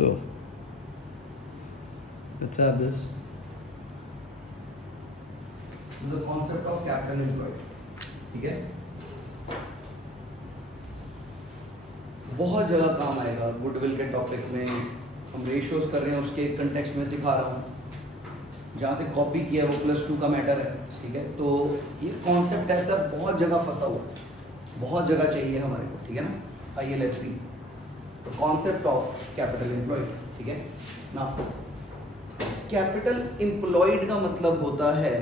So let's have this. The concept of capital employed. ठीक है, बहुत जगह काम आएगा। गुडविल के टॉपिक में हम रेशियोज कर रहे हैं, उसके कंटेक्स्ट में सिखा रहा हूँ। जहाँ से कॉपी किया वो +2 का मैटर है। ठीक है, तो ये कॉन्सेप्ट ऐसा बहुत जगह फंसा हुआ है, बहुत जगह चाहिए हमारे को। ठीक है ना, आइए let's see the concept of capital employed. ठीक है ना, कैपिटल एम्प्लॉयड का मतलब होता है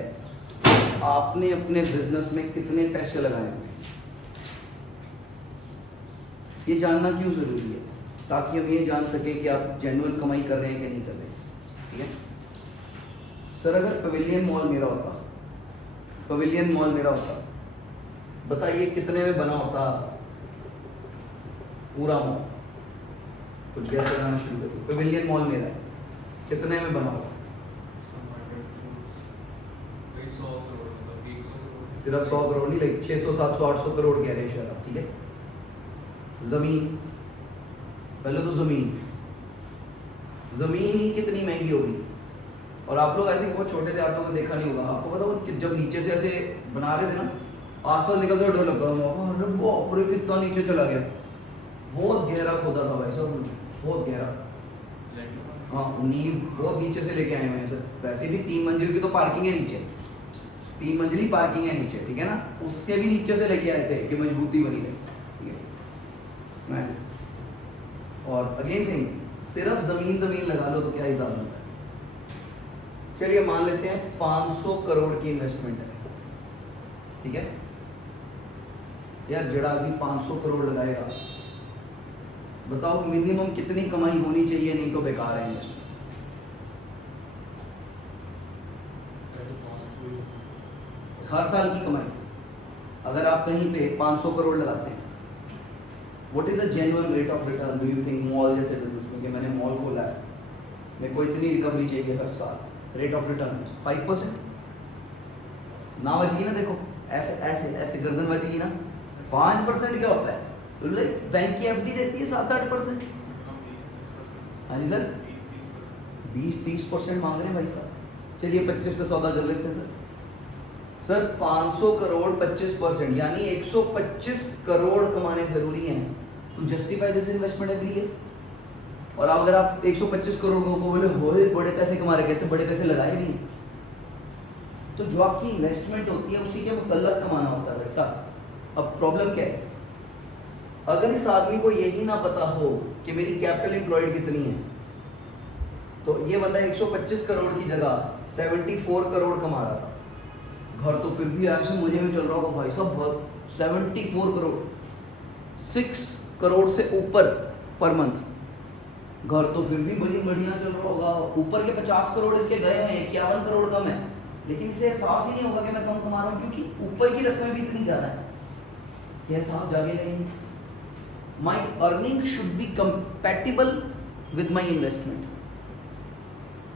आपने अपने बिजनेस में कितने पैसे लगाए हैं। ये जानना क्यों जरूरी है? ताकि हम ये जान सकें कि आप जेन्युइन कमाई कर रहे हैं कि नहीं कर रहे हैं। ठीक है सर, अगर पवेलियन मॉल मेरा होता, पवेलियन मॉल मेरा होता, बताइए कितने में बना होता पूरा मॉल? कुछ गैस लगाना शुरू करिए। पवेलियन मॉल मेरा है, कितने में बना होता? सिर्फ 100 करोड़ नहीं, लाइक 600 700 800 करोड़ कह रहे हैं शायद आप। ठीक है, जमीन, पहले तो जमीन ही कितनी महंगी होगी। और आप लोग आई थिंक बहुत छोटे थे, आप लोगों ने देखा नहीं होगा। आपको पता हो कि जब नीचे से ऐसे बना रहे थे ना, आसपास निकलते हुए डर लगता था, अरे बाप रे कितना नीचे चला गया। बहुत गहरा खोदा था भाई साहब, बहुत गहरा। हाँ, नींव बहुत नीचे से लेके आए हैं सर। वैसे भी 3 मंजिल की तो पार्किंग है नीचे, 3 मंजिली पार्किंग है नीचे। ठीक है ना, उसके भी नीचे से लेके आए थे कि मजबूती बनी रहे। ठीक है मैं, और अगेन से सिर्फ जमीन लगा लो तो क्या हिसाब बनता है। चलिए मान लेते हैं 500 करोड़ की इन्वेस्टमेंट है। ठीक है यार, जड़ा आदमी 500 करोड़ लगाएगा, बताओ मिनिमम कितनी कमाई होनी चाहिए, नहीं तो बेकार है इन्वेस्टमेंट। हर साल की कमाई, अगर आप कहीं पे 500 करोड़ लगाते हैं, what is a genuine rate of return? Do you think mall जैसे बिजनेस में कि मैंने मॉल खोला है, मेरे को इतनी रिकवरी चाहिए हर साल, रेट ऑफ रिटर्न 5%? ना बचेगी ना, देखो ऐसे ऐसे ऐसे गर्दन बचेगी ना। 5% क्या होता है? तो बैंक की एफडी देती है 7-8%। हाँ जी सर, 20-30% मांग रहे हैं भाई साहब। चलिए 25 पे सौदा कर लेते हैं सर। 500 करोड़ 25%, यानी 125 करोड़ कमाने जरूरी हैं to justify this investment every year. और अगर आप 125 करोड़ को बोले होए बड़े पैसे कमा रहे, कहते बड़े पैसे लगाए भी हैं, तो जो आपकी इन्वेस्टमेंट होती है उसी के मुतल्लक कमाना होता है वैसा। अब प्रॉब्लम क्या है, अगर इस आदमी को यही ना पता हो कि मेरी कैपिटल एम्प्लॉयड कितनी है, तो ये बंदा 125 करोड़ की जगह 74 करोड़ कमा रहा था। घर तो फिर भी ऐसे मजे में चल रहा होगा भाई साहब, बहुत 74 करोड़, 6 करोड़ से ऊपर पर मंथ। घर तो फिर भी बढ़िया चल रहा होगा। ऊपर के 50 करोड़ इसके गए हैं, 51 करोड़ कम है, लेकिन इसे एहसास ही नहीं होगा कि मैं कम कमा रहा हूँ, क्योंकि ऊपर की रकमें भी इतनी ज़्यादा है कि एहसास जागेगा ही नहीं। माई earning should be compatible with my investment,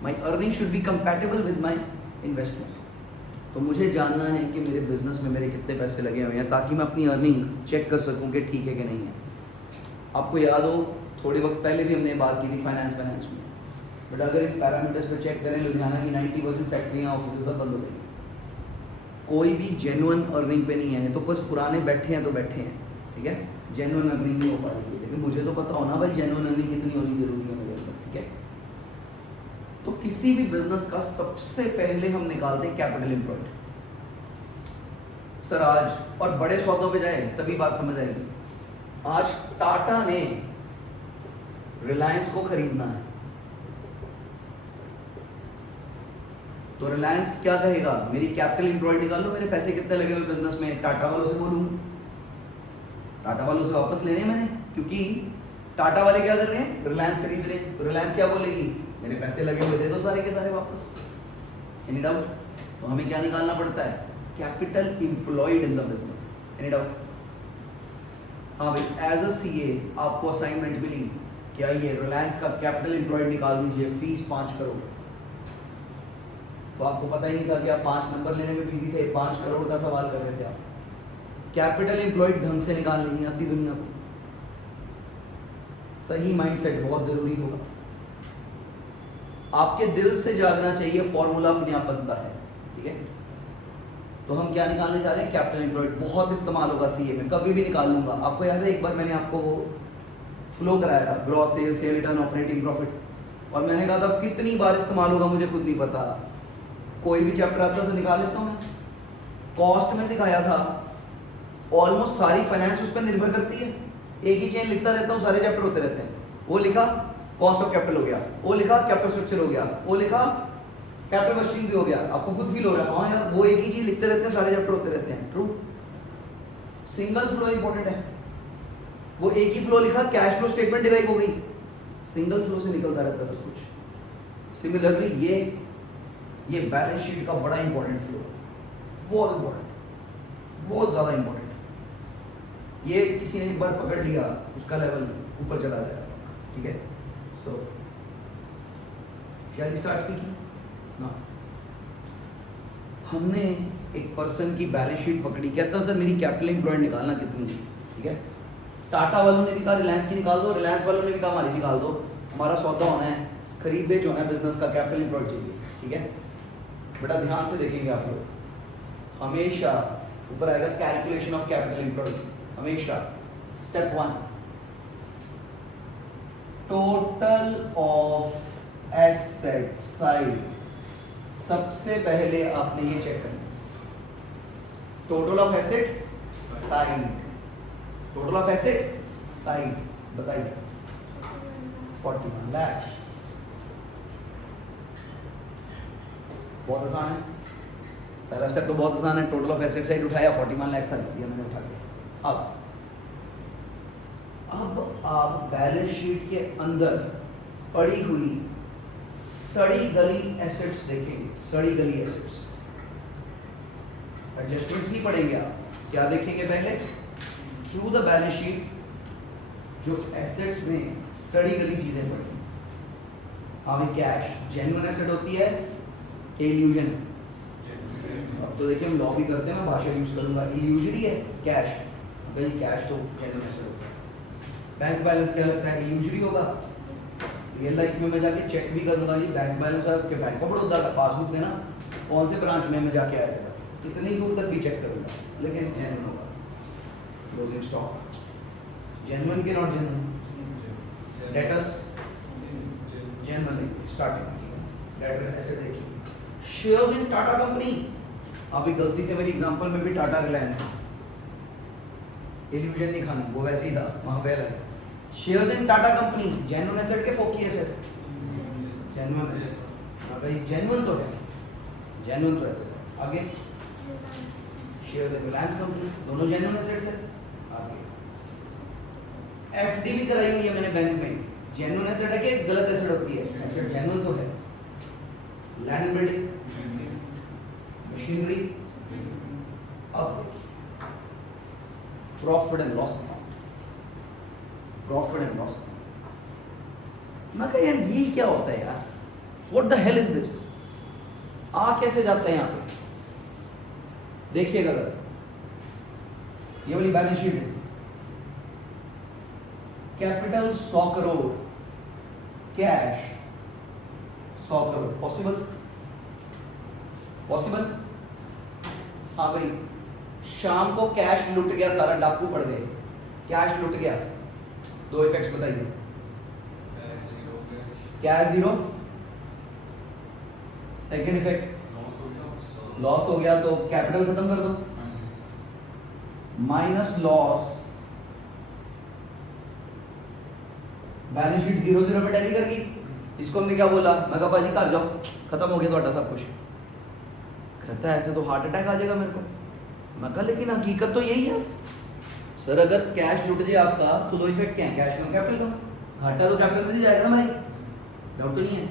my earning should be compatible with my investment. तो मुझे जानना है कि मेरे बिजनेस में मेरे कितने पैसे लगे हुए हैं, ताकि मैं अपनी अर्निंग चेक कर सकूं कि ठीक है कि नहीं है। आपको याद हो थोड़े वक्त पहले भी हमने बात की थी फाइनेंस में, बट अगर इन पैरामीटर्स पे चेक करें, लुधियाना की 90% फैक्ट्रियाँ, ऑफिस सब बंद हो गई। कोई भी जेन्युइन अर्निंग पे नहीं है, तो बस पुराने बैठे हैं तो बैठे हैं। ठीक है, जेन्युइन अर्निंग नहीं हो पा रही है, लेकिन मुझे तो पता होना भाई जेन्युइन अर्निंग कितनी होनी जरूरी है मेरे ऊपर। ठीक है, तो किसी भी बिजनेस का सबसे पहले हम निकालते हैं कैपिटल एम्प्लॉयड। सर आज, और बड़े सौदों पे जाए तभी बात समझ आएगी। आज टाटा ने रिलायंस को खरीदना है, तो रिलायंस क्या कहेगा, मेरी कैपिटल एम्प्लॉयड निकालो, मेरे पैसे कितने लगे हुए बिजनेस में। टाटा वालों से बोलूंगा, टाटा वालों से वापस लेने मैंने, क्योंकि टाटा वाले क्या कर रहे हैं, रिलायंस खरीद रहे हैं, तो रिलायंस क्या बोलेगी, मेरे पैसे लगे हुए दे दो सारे के सारे वापस। Any doubt? तो हमें क्या निकालना पड़ता है, capital employed in the business. Any doubt? हाँ भाई, एज अ सीए आपको असाइनमेंट मिली कि आइए रिलायंस का कैपिटल एम्प्लॉयड निकाल दीजिए, फीस 5 करोड़। तो आपको पता ही नहीं था कि आप 5 नंबर लेने में बिजी थे, 5 करोड़ का सवाल कर रहे थे आप। कैपिटल एम्प्लॉयड ढंग से निकालने नहीं आती दुनिया को। सही माइंडसेट बहुत जरूरी होगा। आपके दिल से जागना चाहिए, फॉर्मूला अपने आप बनता है, ठीक है। तो हम क्या निकालने जा रहे हैं, कैपिटल एम्प्लॉयड, बहुत इस्तेमाल होगा सीए में, कभी भी निकाल लूंगा। आपको याद है एक बार मैंने आपको फ्लो कराया था, gross sale, sale return, operating profit, और मैंने कहा था कितनी बार इस्तेमाल होगा मुझे खुद नहीं पता, कोई भी चैप्टर आता है निकाल लेता हूँ मैं। कॉस्ट में सिखाया था, ऑलमोस्ट सारी फाइनेंस उस पर निर्भर करती है, एक ही चेन लिखता रहता हूँ, सारे चैप्टर होते रहते हैं। वो लिखा कॉस्ट ऑफ कैपिटल हो गया, वो लिखा कैपिटल स्ट्रक्चर हो गया, वो लिखा कैपिटल कॉस्टिंग भी हो गया, आपको खुद फील हो रहा है हाँ यार वो एक ही चीज लिखते रहते हैं, सारे चैप्टर होते रहते हैं। ट्रू। सिंगल फ्लो इंपॉर्टेंट है, वो एक ही फ्लो लिखा, कैश फ्लो स्टेटमेंट डिराइव हो गई, सिंगल फ्लो से निकलता रहता है सब कुछ। सिमिलरली ये बैलेंस शीट का बड़ा इंपॉर्टेंट फ्लो, बहुत इंपॉर्टेंट, बहुत ज्यादा इंपॉर्टेंट। ये किसी ने एक बार पकड़ लिया, उसका लेवल ऊपर चला जाएगा, ठीक है। सो शैल वी स्टार्ट स्पीकिंग ना। हमने एक पर्सन की बैलेंस शीट पकड़ी, कहता सर मेरी कैपिटल एम्प्लॉयड निकालना कितनी थी, ठीक है। टाटा वालों ने भी कहा रिलायंस की निकाल दो, रिलायंस वालों ने भी कहा हमारी निकाल दो, हमारा सौदा होना है, खरीद बेच होना है बिजनेस का, कैपिटल एम्प्लॉयड चाहिए, ठीक है। बेटा ध्यान से देखेंगे आप लोग, हमेशा ऊपर आएगा कैलकुलेशन ऑफ कैपिटल एम्प्लॉयड, हमेशा। Step 1, total of asset side, सबसे पहले आपने ये चेक करना, total of asset side, total of asset side बताइए 41 लाख। बहुत आसान है, पहला स्टेप तो बहुत आसान है, टोटल ऑफ एसेट साइड उठाया, 41 लाख साल दिया मैंने उठा के। अब आप बैलेंस शीट के अंदर पड़ी हुई सड़ी गली एसेट्स देखेंगे, सड़ी गली एसेट्स, एडजस्टमेंट्स नहीं पड़ेंगे आप, क्या देखेंगे पहले, थ्रू द बैलेंस शीट जो एसेट्स में सड़ी गली चीजें पड़ी। हमें कैश जेन्युइन एसेट होती है कि इल्यूजन? अब तो देखिए हम लॉ भी करते हैं, मैं भाषा यूज करूंगा, इल्यूजरी है कैश, भाई कैश तो जेन्युइन एसेट होता है। बैंक बैलेंस क्या लगता है, इल्यूजरी होगा। रियल लाइफ में मैं जाके चेक भी करूंगा, ये बैंक बैलेंस आपके बैंक ऑफ बड़ौदा का पासबुक में ना कौन से ब्रांच में मैं जाके आया था, इतनी दूर तक भी चेक करूंगा, लेकिन जेन्युइन होगा। क्लोजिंग स्टॉक जेन्युइन के not genuine, debtors genuine starting debtor ऐसे देखिए। शेयर्स इन टाटा कंपनी, अभी गलती से मेरी एग्जांपल में भी टाटा रिलायंस, इल्यूजन नहीं खाना, वो वैसे ही था वहां पे अलग। Shares in Tata company genuine asset के फोकी एसेट, जेन्युइन है, हां भाई जेन्युइन तो है, जेन्युइन तो एसेट। आगे शेयर्स इन रिलायंस कंपनी, दोनों जेन्युइन एसेट्स है। आगे एफडी भी कराई हुई है मैंने बैंक में, जेन्युइन एसेट है कि गलत एसेट होती है, एसेट जेन्युइन तो है। लैंड एंड बिल्डिंग, मशीनरी, अब profit and loss account, profit and loss account. मैं कहा यार ये क्या होता है यार, what the hell is this, आ कैसे जाता है यहाँ पे। देखिएगा जरा, ये वाली बैलेंस शीट है, capital 100 crore, cash 100 crore, possible? Possible? हाँ भाई, शाम को कैश लुट गया सारा, डाकू पड़ गए, कैश लुट गया, दो इफेक्ट्स बताइए। Cash zero, second effect loss हो गया, तो कैपिटल खत्म कर दो, माइनस लॉस, बैलेंस शीट 0 0 पे टैली कर गई। इसको हमने क्या बोला, मैं कहा भाजी कर जाओ, खत्म हो गया ਤੁਹਾਡਾ सब कुछ। कहता है ऐसे तो हार्ट अटैक आ जाएगा मेरे को। मैं कहा लेकिन हकीकत तो यही है सर, अगर कैश लुट जाए आपका तो दो इफेक्ट क्या है, कैश कम कैपिटल कम, घाटा तो कैपिटल में ही जाएगा ना भाई, डाउट तो नहीं है।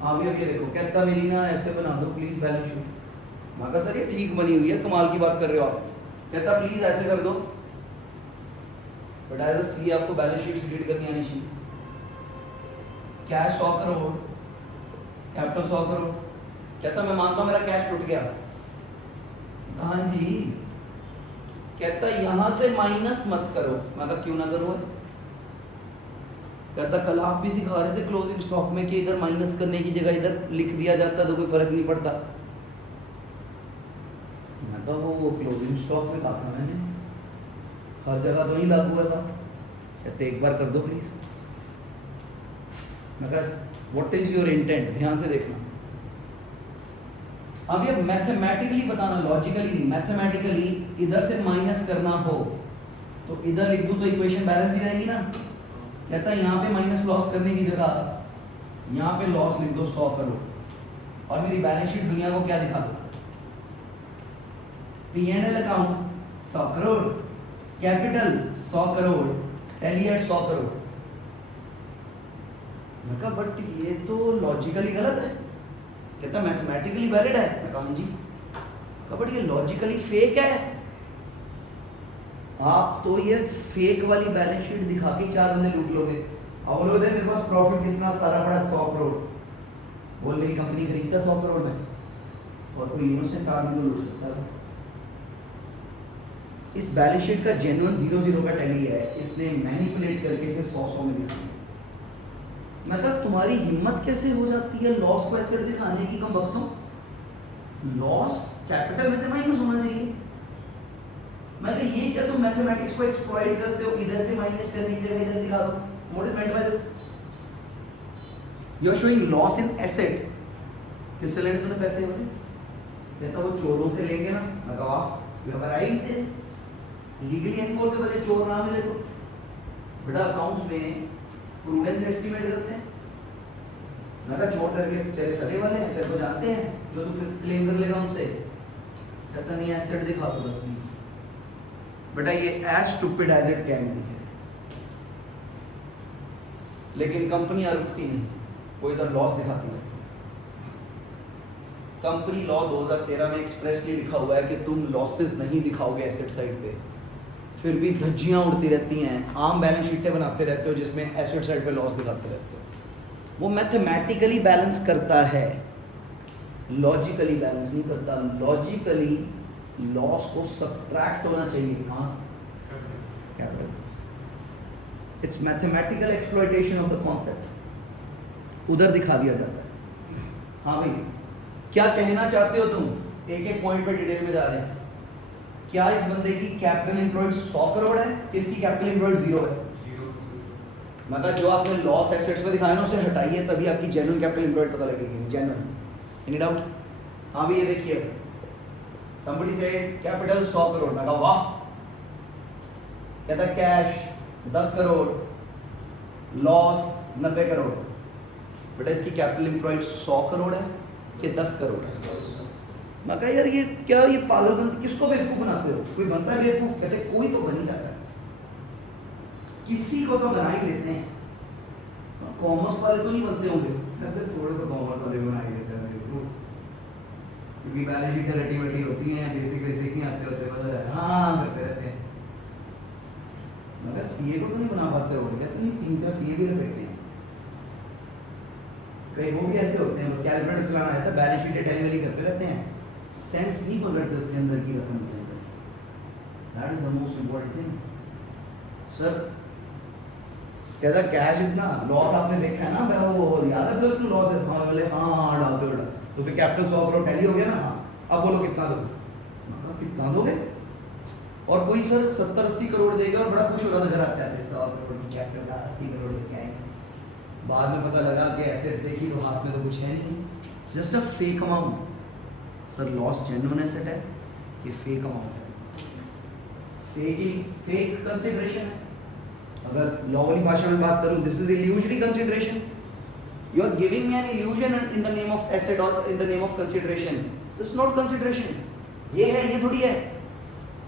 हाँ भैया ये देखो, कहता मेरी ना ऐसे बना दो प्लीज बैलेंस शीट। मैं कहा सर ये ठीक बनी हुई है, कमाल की बात कर रहे हो आप। कहता प्लीज ऐसे कर दो, बट एज अ सी आपको बैलेंस शीट रीड करनी आनी चाहिए। Cash 100 crore, capital 100 crore. कहता मैं मानता हूं मेरा कैश टूट गया। हाँ जी। कहता यहां से माइनस मत करो। मैं कहा क्यों ना करूं, कहता कल आप भी सिखा रहे थे क्लोजिंग स्टॉक में कि इधर माइनस करने की जगह इधर लिख दिया जाता तो कोई फर्क नहीं पड़ता। मैं कहा वो क्लोजिंग स्टॉक में कहा था मैंने, हर जगह तो नहीं लागू हुआ था। कहते एक बार कर दो प्लीज। मैं कहा व्हाट इज योर इंटेंट, ध्यान से देखना। अब ये मैथमेटिकली बताना, लॉजिकली नहीं, मैथमेटिकली इधर से माइनस करना हो तो इधर लिख दूं तो इक्वेशन बैलेंस नहीं रहेगी ना। कहता है यहाँ पे माइनस लॉस करने की जगह यहाँ पे लॉस लिख दो 100 करोड़ और मेरी बैलेंस शीट दुनिया को क्या दिखा दो, P&L account 100 crore, capital 100 crore, tally at 100 crore. मैं कहा बट ये तो लॉजिकली गलत है। कहता मैथमेटिकली वैलिड है। मैं कहा जी। कहा बट ये लॉजिकली फेक है। आप तो ये फेक वाली बैलेंस शीट दिखा के 4 बंदे लूट लोगे। अब बोलो मेरे पास प्रॉफिट कितना सारा पड़ा 100 करोड़, बोल मेरी कंपनी खरीदता 100 करोड़ में, और कोई इनोसेंट आदमी तो लूट सकता है बस। इस बैलेंस शीट का जेन्युइन 00 का टैली है, इसने मैनिपुलेट करके इसे 100 में दिखाया। मैं कहा तुम्हारी हिम्मत कैसे हो जाती है लॉस को एसेट दिखाने की, कम वक्तों। लॉस कैपिटल में से माइनस होना चाहिए। मैं कहा ये क्या तुम मैथमेटिक्स को एक्सप्लॉइट करते हो, इधर से माइनस करने की जगह इधर दिखा दो। What is meant by this? You are showing loss in asset. किससे लेने तूने पैसे वाले? कहता वो चोरों से लेंगे ना। मैं कहा you have right there, legally enforceable है, चोर ना मिले तो। बेटा अकाउंट्स में प्रूडेंस एस्टीमेट करते हैं। मैं कहा चोर तेरे सगे वाले हैं, तेरे को जानते हैं, जो तू क्लेम कर लेगा उनसे। कहता नहीं एसेट दिखा दो बस प्लीज। बेटा ये as stupid as it can be है, लेकिन कंपनियां रुकती नहीं, वो इधर लॉस दिखाती रहती है। कंपनी लॉ 2013 में एक्सप्रेसली लिखा हुआ है कि तुम लॉसेस नहीं दिखाओगे एसेट साइड पे, फिर भी धज्जियां उड़ती रहती हैं, आम बैलेंस शीटें बनाते रहते हो जिसमें एसेट साइड पे लॉस दिखाते रहते हो। वो मैथमेटिकली बैलेंस करता है, लॉजिकली बैलेंस नहीं करता। लॉजिकली लॉस को सब्ट्रैक्ट होना चाहिए कहां से? कैपिटल से। It's mathematical exploitation of the concept, उधर दिखा दिया जाता है। हाँ भाई क्या कहना चाहते हो तुम? एक एक पॉइंट पे डिटेल में जा रहे हैं। क्या इस बंदे की कैपिटल एम्प्लॉयड 100 करोड़ है कि इसकी कैपिटल एम्प्लॉयड 0 है? मतलब जो आपने लॉस एसेट्स में दिखाया ना उसे हटाइए, तभी आपकी जेन्युइन कैपिटल एम्प्लॉयड पता लगेगी। Genuine, any doubt? हाँ भी ये देखिए, somebody said कैपिटल 100 करोड़। मैं कहा वाह। कहता कैश 10 करोड़, लॉस 90 करोड़। बेटा इसकी कैपिटल एम्प्लॉयड 100 करोड़ है कि 10 करोड़ है? मैं कहा यार ये क्या, ये पागलपन, किसको बेवकूफ बनाते हो? कोई बनता है बेवकूफ? कहते कोई तो बन ही जाता है, किसी को तो बना ही लेते हैं। कॉमर्स वाले तो नहीं बनते होंगे? कहते थोड़े तो कॉमर्स वाले बना ही लेते हैं बेवकूफ, क्योंकि बैलेंस शीट रटी होती हैं, बेसिक नहीं आते होते, बस हाँ करते रहते हैं। मगर सीए को तो नहीं बना पाते हो? कहते नहीं 3-4 सीए भी रखते हैं, कई वो भी ऐसे होते हैं, बस कैलकुलेटर चलाना रहता है, बैलेंस शीट टैली करते रहते हैं, सेंस नहीं पकड़ते उसके अंदर की रकम के अंदर। That is the most important thing. Sir कहता कैश इतना, लॉस आपने देखा है ना, मैं वो याद है प्लस 2 लॉस है? हाँ बोले हाँ डालते बेटा, तो फिर कैपिटल 100 करोड़ टैली हो गया ना। हाँ अब बोलो कितना दोगे? कितना दोगे? और कोई सर 70-80 करोड़ देगा और बड़ा खुश हो रहा था, घर आता है 100 करोड़ की कैपिटल का 80 करोड़ लेके आएंगे। बाद में पता लगा कि एसेट्स देखी तो हाथ में तो कुछ है नहीं, it's just a fake amount. Sir loss genuine asset है कि फेक अमाउंट है? फेक कंसिडरेशन है। अगर लॉ वाली भाषा में बात करूं, this is illusory consideration. You are giving me an illusion in the name of asset or in the name of consideration. This is not consideration, ये है, ये थोड़ी है।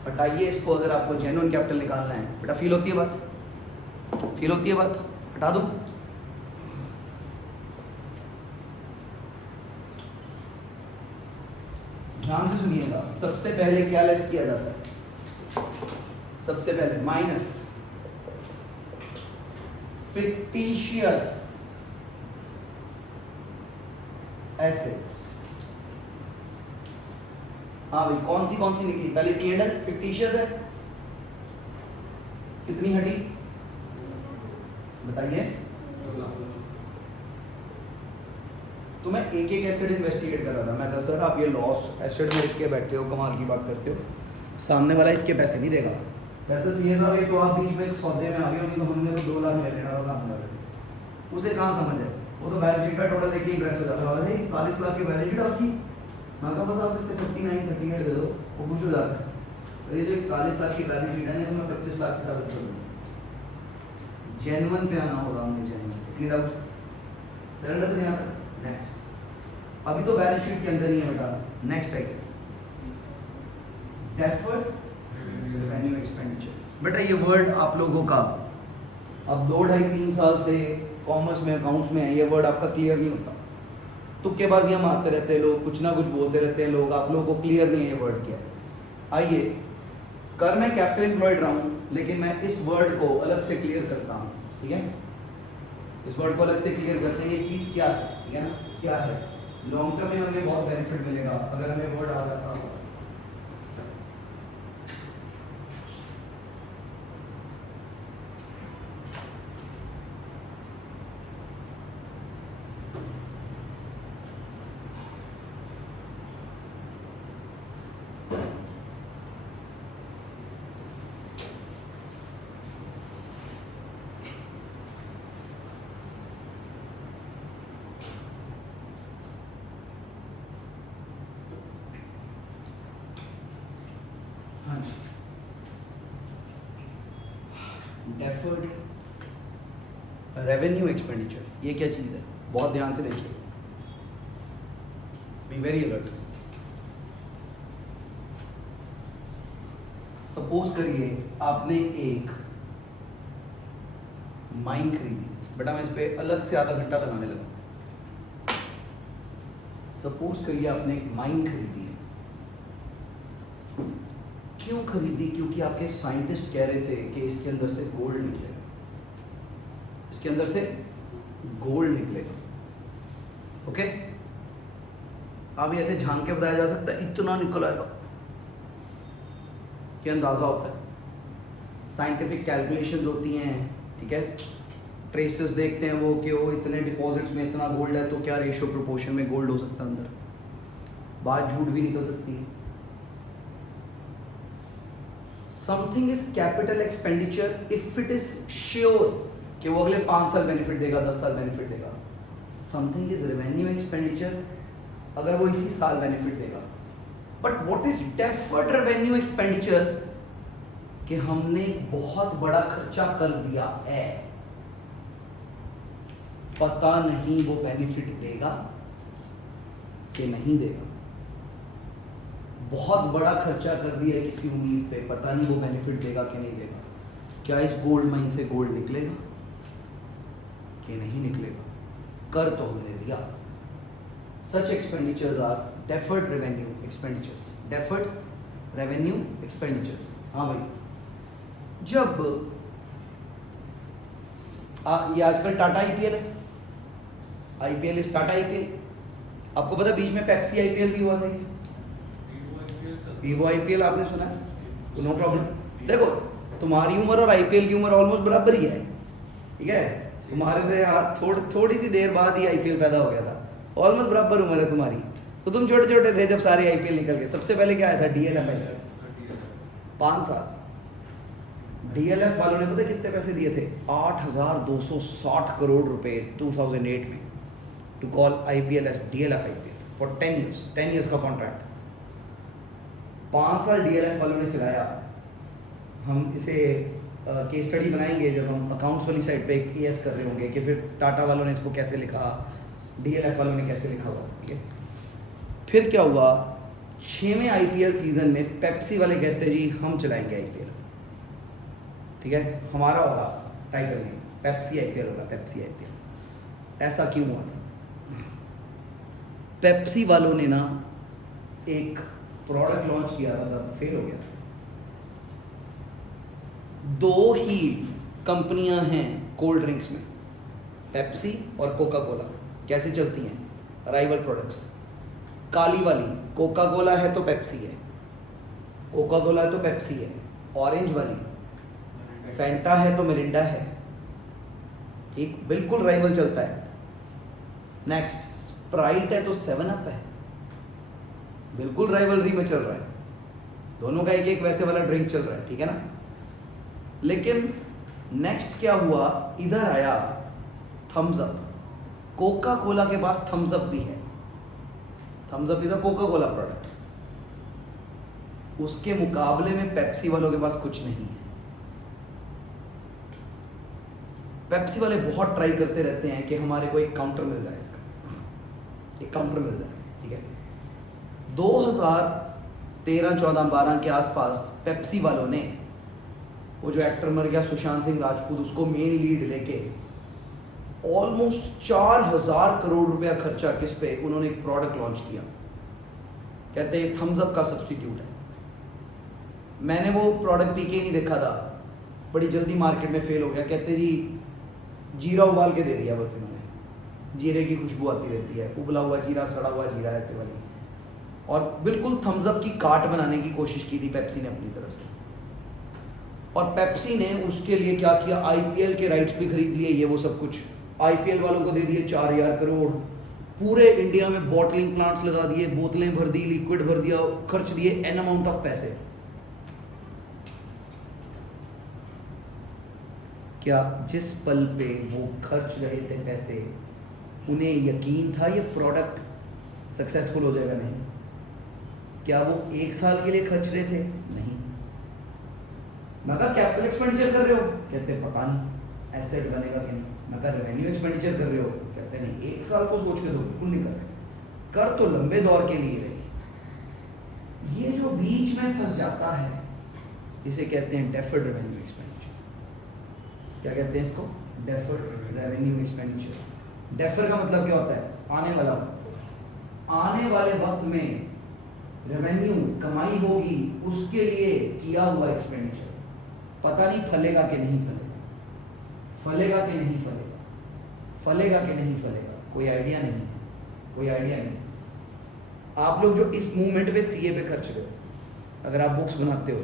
हटाइए इसको अगर आपको जेन्युइन कैपिटल निकालना है। बेटा फील होती है बात? फील होती है बात? हटा दो। ध्यान से सुनिएगा, सबसे पहले क्या लेस किया जाता है? सबसे पहले माइनस फिक्टिशियस एसेट्स। हाँ भाई कौन सी निकली? पहले P&L फिक्टिशियस है, कितनी हटी बताइए? तो मैं एक एक एसेट इन्वेस्टिगेट कर रहा था। मैं कहा सर आप ये लॉस एसेट में लिख के बैठे हो, कमाल की बात करते हो, सामने वाला इसके पैसे नहीं देगा। कहते सीए साहब ये तो आप बीच में एक सौदे में आ गए, नहीं तो हमने तो 2 लाख ले लेना था सामने वाले से। उसे कहाँ समझ है, वो तो बैलेंस शीट का टोटल देख के इंप्रेस हो जाता है, 41 लाख की बैलेंस शीट आपकी, मैं कहा बस आप इसके 59 38 दे दो, वो खुश हो जाता है। सर ये जो 41 लाख की बैलेंस शीट है ना, इसमें 25 लाख की साबित कर दूँ, जेन्युइन पे आना होगा हमें, जेन्युइन क्लियर आउट, सिलेंडर से नहीं आता। नेक्स्ट, अभी तो बैलेंस शीट के अंदर ही है बेटा। Next item deferred revenue expenditure. बेटा ये वर्ड आप लोगों का अब 2-2.5-3 साल से कॉमर्स में अकाउंट्स में है, ये वर्ड आपका क्लियर नहीं होता, तुक्केबाजियां मारते रहते हैं लोग, कुछ ना कुछ बोलते रहते हैं लोग, आप लोगों को क्लियर नहीं है ये वर्ड क्या है। आइए, कर मैं कैपिटल एम्प्लॉयड रहा हूँ, लेकिन मैं इस वर्ड को अलग से क्लियर करता हूँ, ठीक है, इस वर्ड को अलग से क्लियर करते हैं, ये चीज़ क्या है, ठीक है ना, क्या है, लॉन्ग टर्म में हमें बहुत बेनिफिट मिलेगा अगर हमें वर्ड आ जाता हो। हाँ जी, डेफर्ड रेवेन्यू एक्सपेंडिचर, ये क्या चीज़ है, बहुत ध्यान से देखिए, बी वेरी अलर्ट। सपोज करिए आपने एक माइन खरीदी, बेटा मैं इस पे अलग से आधा घंटा लगाने लगा। सपोज करिए आपने एक माइन खरीदी है, क्यों खरीदी, क्योंकि आपके साइंटिस्ट कह रहे थे कि इसके अंदर से गोल्ड निकलेगा, इसके अंदर से गोल्ड निकलेगा, ओके। अब ऐसे झांक के बताया जा सकता है इतना निकल आएगा, क्या अंदाजा होता है, साइंटिफिक कैलकुलेशंस होती हैं, ठीक है, ट्रेसेस देखते हैं वो कि वो इतने डिपॉजिट्स में इतना गोल्ड है तो क्या रेशियो प्रोपोर्शन में गोल्ड हो सकता है अंदर, बात झूठ भी निकल सकती है। Something is capital expenditure if it is sure कि वो अगले 5 साल बेनिफिट देगा, 10 साल बेनिफिट देगा। समथिंग इज रेवेन्यू एक्सपेंडिचर अगर वो इसी साल बेनिफिट देगा। But what is deferred revenue expenditure, कि हमने बहुत बड़ा खर्चा कर दिया है, पता नहीं वो बेनिफिट देगा कि नहीं देगा, बहुत बड़ा खर्चा कर दिया किसी उम्मीद पे, पता नहीं वो बेनिफिट देगा कि नहीं देगा, क्या इस गोल्ड माइन से गोल्ड निकलेगा कि नहीं निकलेगा, कर तो हमने दिया। Such expenditures are deferred revenue expenditures, deferred revenue expenditures. हाँ भाई, जब ये आजकल टाटा आईपीएल है, आईपीएल इज टाटा आईपीएल, आपको पता बीच में पेप्सी आईपीएल भी हुआ था, वीवो आईपीएल आपने सुना है, तो नो प्रॉब्लम। देखो तुम्हारी उम्र और आईपीएल की उम्र ऑलमोस्ट बराबर ही है, ठीक है, तुम्हारे से थोड़ी सी देर बाद ही आईपीएल पैदा हो गया था, ऑलमोस्ट बराबर उम्र है तुम्हारी, तो तुम छोटे छोटे थे जब सारे आईपीएल निकल गए। सबसे पहले क्या आया था, डीएलएफ आईपीएल, 5 साल डीएलएफ वालों ने पता कितने पैसे दिए थे, 8,260 करोड़ रुपए 2008 में, to call IPL as DLF IPL for 10 years का कॉन्ट्रैक्ट। 5 साल डीएलएफ वालों ने चलाया। हम इसे केस स्टडी बनाएंगे जब हम अकाउंट्स वाली साइड पे एक ईएस कर रहे होंगे कि फिर टाटा वालों ने इसको कैसे लिखा, डीएलएफ वालों ने कैसे लिखा हुआ, ठीक है। फिर क्या हुआ, 6वें आईपीएल सीजन में पेप्सी वाले कहते जी हम चलाएंगे आईपीएल, ठीक है, हमारा होगा टाइटल नहीं, पेप्सी आईपीएल होगा, पेप्सी आईपीएल। ऐसा क्यों हुआ था, पेप्सी वालों ने ना एक प्रोडक्ट लॉन्च किया था, तब फेल हो गया। 2 ही कंपनियां हैं कोल्ड ड्रिंक्स में, पेप्सी और कोका कोला, कैसे चलती हैं राइवल प्रोडक्ट्स। काली वाली कोका कोला है तो पेप्सी है, कोका कोला है तो पेप्सी है, ऑरेंज वाली फैंटा है तो मिरिंडा है, एक बिल्कुल राइवल चलता है। नेक्स्ट स्प्राइट है तो 7 अप है, बिल्कुल राइवलरी में चल रहा है, दोनों का एक एक वैसे वाला ड्रिंक चल रहा है, ठीक है ना। लेकिन नेक्स्ट क्या हुआ, इधर आया थम्स अप। कोका कोला के पास थम्स अप भी है, Thums Up is a Coca Cola product, उसके मुकाबले में पेप्सी वालों के पास कुछ नहीं है। पेप्सी वाले बहुत ट्राई करते रहते हैं कि हमारे को एक काउंटर मिल जाए, इसका एक काउंटर मिल जाए, ठीक है। 2013, 14, 12 के आसपास पेप्सी वालों ने, वो जो एक्टर मर गया सुशांत सिंह राजपूत, उसको मेन लीड लेके ऑलमोस्ट 4000 करोड़ रुपया खर्चा किस पे, उन्होंने एक प्रोडक्ट लॉन्च किया, कहते हैं थम्स अप का सब्स्टिट्यूट है। मैंने वो प्रोडक्ट पी के ही नहीं देखा था, बड़ी जल्दी मार्केट में फेल हो गया। कहते जी जीरा उबाल के दे दिया बस इन्होंने, जीरे की खुशबू आती रहती है, उबला हुआ जीरा, सड़ा हुआ जीरा, ऐसे वाली, और बिल्कुल थम्स अप की काट बनाने की कोशिश की थी पेप्सी ने अपनी तरफ से। और पेप्सी ने उसके लिए क्या किया, आईपीएल के राइट्स भी खरीद लिए, ये वो सब कुछ आईपीएल वालों को दे दिए 4000 करोड़, पूरे इंडिया में बॉटलिंग प्लांट्स लगा दिए, बोतलें भर दी, लिक्विड भर दिया, खर्च दिए एन अमाउंट ऑफ पैसे। क्या जिस पल पे वो खर्च रहे थे पैसे, उन्हें यकीन था ये प्रोडक्ट सक्सेसफुल हो जाएगा? नहीं। क्या वो 1 साल के लिए खर्च रहे थे? नहीं। मैं कहा कैपिटल एक्सपेंडिचर कर रहे हो? कहते पता नहीं एसेट बनेगा कि नहीं। मैं कहा रेवेन्यू एक्सपेंडिचर कर रहे हो? कहते नहीं, 1 साल को सोच के दो, बिल्कुल नहीं कर रहे, कर तो लंबे दौर के लिए रहे। ये जो बीच में फंस जाता है, इसे कहते हैं डेफर्ड रेवेन्यू एक्सपेंडिचर। क्या कहते हैं इसको? Deferred revenue expenditure. डेफर का मतलब क्या होता है? आने वाला वक्त, आने वाले वक्त में रेवेन्यू कमाई होगी, उसके लिए किया हुआ एक्सपेंडिचर। पता नहीं फलेगा कि नहीं फलेगा, फलेगा कि नहीं फलेगा, फलेगा कि नहीं फलेगा, कोई आइडिया नहीं, कोई आइडिया नहीं। आप लोग जो इस मूवमेंट पे सीए पे खर्च रहे हो, अगर आप बुक्स बनाते हो,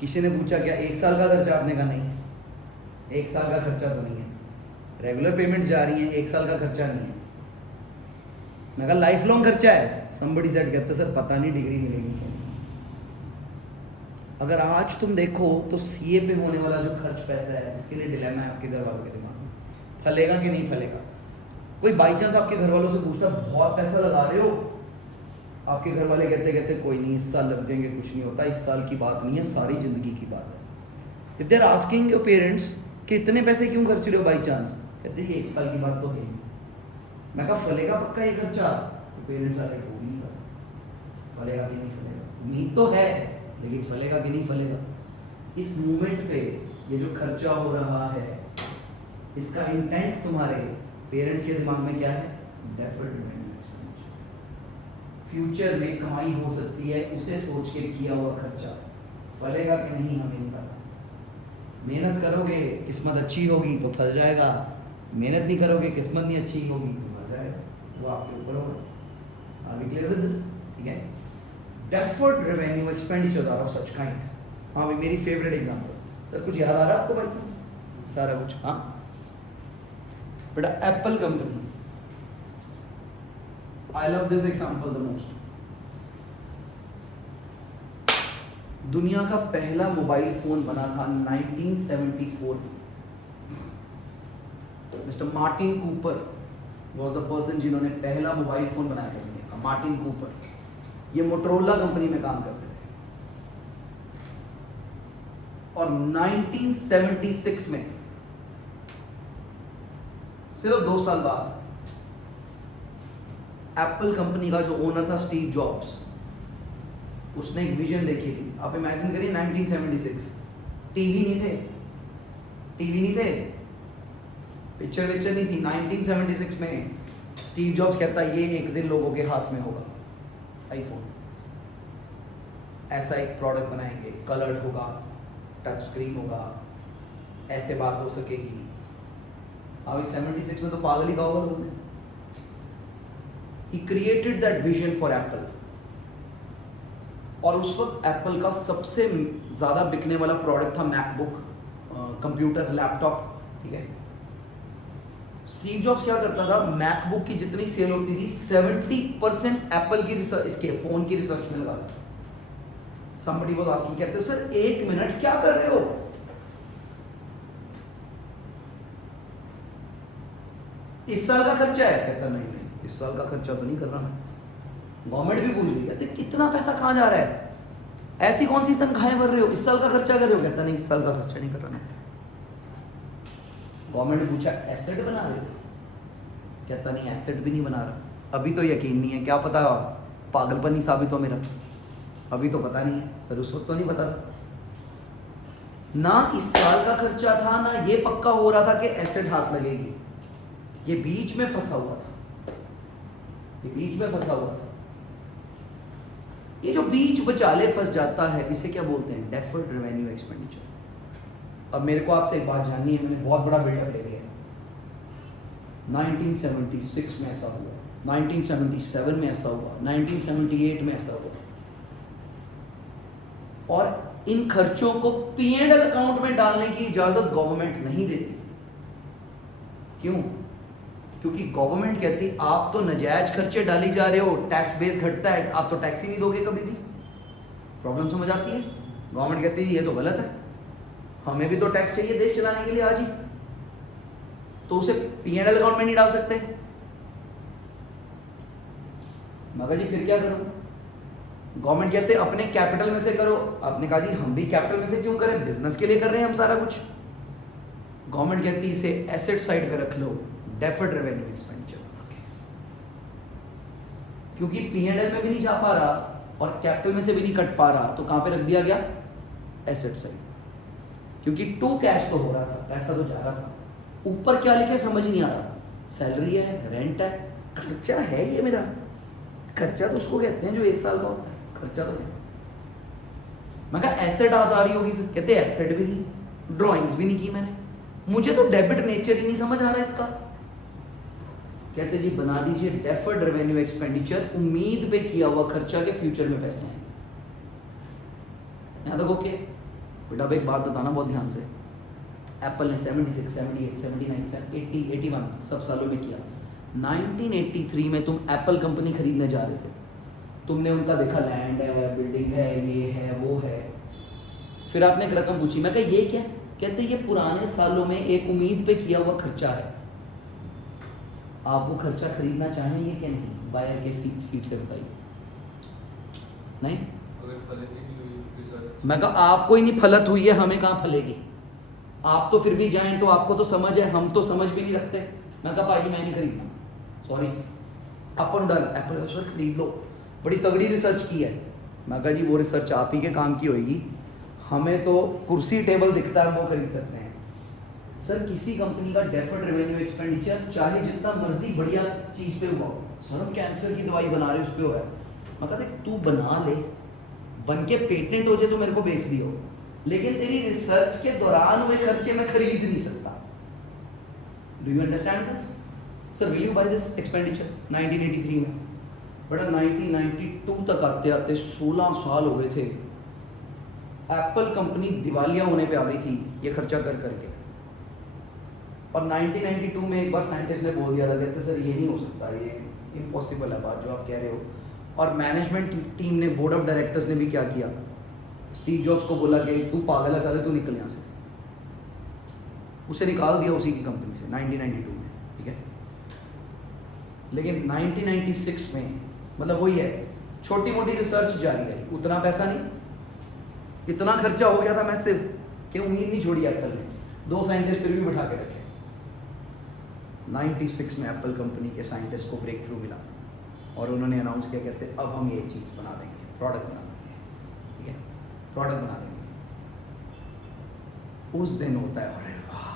किसी ने पूछा क्या 1 साल का खर्चा? आपने कहा नहीं, 1 साल का खर्चा तो नहीं है, रेगुलर पेमेंट जा रही है, 1 साल का खर्चा नहीं है। मैं कहा लाइफ लॉन्ग खर्चा है। समबडी सेड, कहते सर पता नहीं डिग्री मिलेगी क्या। अगर आज तुम देखो तो सीए पे होने वाला जो खर्च पैसा है, उसके लिए डिलेमा है आपके घर वालों के दिमाग में, फलेगा कि नहीं फलेगा। कोई बाई चांस आपके घर वालों से पूछता बहुत पैसा लगा रहे हो, आपके घर वाले कहते कोई नहीं, इस साल लग जाएंगे, कुछ नहीं होता, इस साल की बात नहीं है, सारी जिंदगी की बात है। If they are asking your parents कि इतने पैसे क्यों खर्च रहे हो बाई चांस, कहते ये 1 साल की बात तो है। मैं कहा फलेगा पक्का ये खर्चा? तो पेरेंट्स आगे वो नहीं पता फलेगा कि नहीं फलेगा, उम्मीद तो है लेकिन फलेगा कि नहीं फलेगा। इस मूवमेंट पे ये जो खर्चा हो रहा है, इसका इंटेंट तुम्हारे पेरेंट्स के दिमाग में क्या है? Deferred revenue expenditure. फ्यूचर में कमाई हो सकती है, उसे सोच के किया हुआ खर्चा फलेगा कि नहीं हमें नहीं पता। मेहनत करोगे किस्मत अच्छी होगी तो फल जाएगा, मेहनत नहीं करोगे किस्मत नहीं अच्छी होगी तो मर जाएगा, वो आपके ऊपर होगा। Are we clear with this? ठीक है। Deferred revenue expenditures are of such kind. हाँ भाई, मेरी फेवरेट एग्जांपल। सर कुछ याद आ रहा है आपको भाई? सारा कुछ। हाँ बेटा, Apple company, I love this example the most. दुनिया का पहला मोबाइल फोन बना था 1974 में। Mister Martin Cooper was the person जिन्होंने पहला मोबाइल फोन बनाया था दुनिया का। मार्टिन कूपर, ये मोटरोला कंपनी में काम करते थे। और 1976 में, सिर्फ 2 साल बाद, एप्पल कंपनी का जो ओनर था स्टीव जॉब्स, उसने एक विजन देखी थी। आप इमेजिन करिए 1976, टीवी नहीं थे, पिक्चर नहीं थी। 1976 में स्टीव जॉब्स कहता है ये एक दिन लोगों के हाथ में होगा आईफोन। ऐसा एक प्रोडक्ट बनाएंगे, कलर्ड होगा, टच स्क्रीन होगा, ऐसे बात हो सकेगी। अभी 76 में तो पागल ही कहा होगा लोगों ने। He created that vision for Apple। और उस वक्त एप्पल का सबसे ज़्यादा बिकने वाला प्रोडक्ट था मैकबुक, कंप्यूटर, लैपटॉप, ठीक है। स्टीव जॉब्स क्या करता था, मैकबुक की जितनी सेल होती थी 70% एप्पल की रिसर्च, इसके फोन की रिसर्च में लगाता था। Somebody was asking, कहते सर 1 मिनट क्या कर रहे हो, इस साल का खर्चा है? कहता नहीं नहीं, इस साल का खर्चा तो नहीं कर रहा मैं। गवर्नमेंट भी पूछ रही, कहते कितना पैसा कहाँ जा रहा है, ऐसी कौन सी तनख्वाहें भर रहे हो, इस साल का खर्चा कर रहे हो? कहता नहीं, इस साल का खर्चा नहीं कर रहा मैं। गवर्नमेंट ने पूछा एसेट बना रहे हो? कहता नहीं, एसेट भी नहीं बना रहा, अभी तो यकीन नहीं है, क्या पता पागलपन ही साबित हो मेरा, अभी तो पता नहीं है सर, उस वक्त तो नहीं पता था ना, इस साल का खर्चा था ना ये पक्का हो रहा था कि एसेट हाथ लगेगी, ये बीच में फंसा हुआ था, ये बीच में फंसा हुआ था। ये जो बीच बचाले फंस जाता है इसे क्या बोलते हैं, डेफर्ड रेवेन्यू एक्सपेंडिचर। अब मेरे को आपसे एक बात जाननी है, मैंने बहुत बड़ा बिल्डअप ले लिया, 1976 में ऐसा हुआ, 1977 में ऐसा हुआ, 1978 में ऐसा हुआ, और इन खर्चों को P&L अकाउंट में डालने की इजाजत गवर्नमेंट नहीं देती। क्यों? क्योंकि गवर्नमेंट कहती आप तो नजायज खर्चे डाली जा रहे हो, टैक्स बेस घटता है, आप तो टैक्स ही नहीं दोगे कभी भी। प्रॉब्लम समझ आती है? गवर्नमेंट कहती है ये तो गलत है, हमें भी तो टैक्स चाहिए देश चलाने के लिए आज ही, तो उसे P&L अकाउंट में नहीं डाल सकते। मगर जी फिर क्या करूं? गवर्नमेंट कहते अपने कैपिटल में से करो, आपने कहा जी हम भी कैपिटल में से क्यों करें, बिजनेस के लिए कर रहे हैं हम सारा कुछ। गवर्नमेंट कहती इसे एसेट साइड पे रख लो, डेफर्ड रेवेन्यू एक्सपेंडिचर, क्योंकि P&L में भी नहीं जा पा रहा और कैपिटल में से भी नहीं कट पा रहा, तो कहां पे रख दिया गया, एसेट साइड। क्योंकि टू कैश तो हो रहा था, पैसा तो जा रहा था, ऊपर क्या लिखे समझ नहीं आ रहा, सैलरी है, रेंट है, खर्चा है ये मेरा, खर्चा तो उसको कहते हैं जो 1 साल का होता है, खर्चा तो नहीं। मैं कहा एसेट आ रही होगी, कहते एसेट भी नहीं, ड्राइंग्स भी नहीं की मैंने, मुझे तो डेबिट नेचर ही नहीं समझ आ रहा इसका। कहते जी बना दीजिए डेफर्ड रेवेन्यू एक्सपेंडिचर, उम्मीद पे किया हुआ खर्चा के फ्यूचर में पैसे आएंगे। यहां तक ओके? बेटा अब एक बात बताना बहुत ध्यान से, एप्पल ने 76, 78, 79, 80, 81 सब सालों में किया। 1983 में तुम एप्पल कंपनी खरीदने जा रहे थे, तुमने उनका देखा लैंड है, बिल्डिंग है, ये है, वो है, फिर आपने एक रकम पूछी, मैं कहा ये क्या? कहते ये पुराने सालों में एक उम्मीद पे किया हुआ खर्चा है, आप वो खर्चा खरीदना चाहेंगे कि नहीं? बायर के सीट से बताइए। नहीं, मैं कहा आपको ही नहीं फलत हुई है, हमें कहाँ फलेगी, आप तो फिर भी जाएं तो आपको तो समझ है, हम तो समझ भी नहीं रखते। मैं कहा भाई मैं नहीं खरीदना, सॉरी, अपन डन एप्पल सर खरीद लो, बड़ी तगड़ी रिसर्च की है। मैं कहा जी वो रिसर्च आप ही के काम की होगी, हमें तो कुर्सी टेबल दिखता है वो खरीद सकते हैं। सर किसी कंपनी का डेफर्ड रेवेन्यू एक्सपेंडिचर चाहे जितना मर्जी बढ़िया चीज़ पे हुआ हो, सर हम कैंसर की दवाई बना रहे उस पर हो है, मैं कहते तू बना ले, बन के पेटेंट हो जाए तो मेरे को बेच दियो, लेकिन तेरी रिसर्च के दौरान हुए खर्चे में खरीद नहीं सकता। Do you understand this? Sir will you buy this expenditure 1983 में? बड़ा 1992 तक आते आते 16 साल हो गए थे, एप्पल कंपनी दिवालिया होने पे आ गई थी ये खर्चा कर करके। और 1992 में एक बार साइंटिस्ट ने बोल दिया था, कहते सर ये नहीं हो सकता, ये इम्पॉसिबल है बात जो आप कह रहे हो। और मैनेजमेंट टीम ने, बोर्ड ऑफ डायरेक्टर्स ने भी क्या किया, स्टीव जॉब्स को बोला कि तू पागल है साले, तू निकल यहाँ से, उसे निकाल दिया उसी की कंपनी से 1992 में, ठीक है। लेकिन 1996 में मतलब वही है, छोटी मोटी रिसर्च जारी रही, उतना पैसा नहीं, इतना खर्चा हो गया था मैसिव कि उम्मीद नहीं छोड़ी एप्पल ने, 2 साइंटिस्ट फिर भी बैठा के रखे। 96 में एप्पल कंपनी के साइंटिस्ट को ब्रेक थ्रू मिला और उन्होंने अनाउंस किया, कहते अब हम ये चीज़ बना देंगे, प्रोडक्ट बना देंगे, ठीक है, प्रोडक्ट बना देंगे। उस दिन होता है, अरे वाह,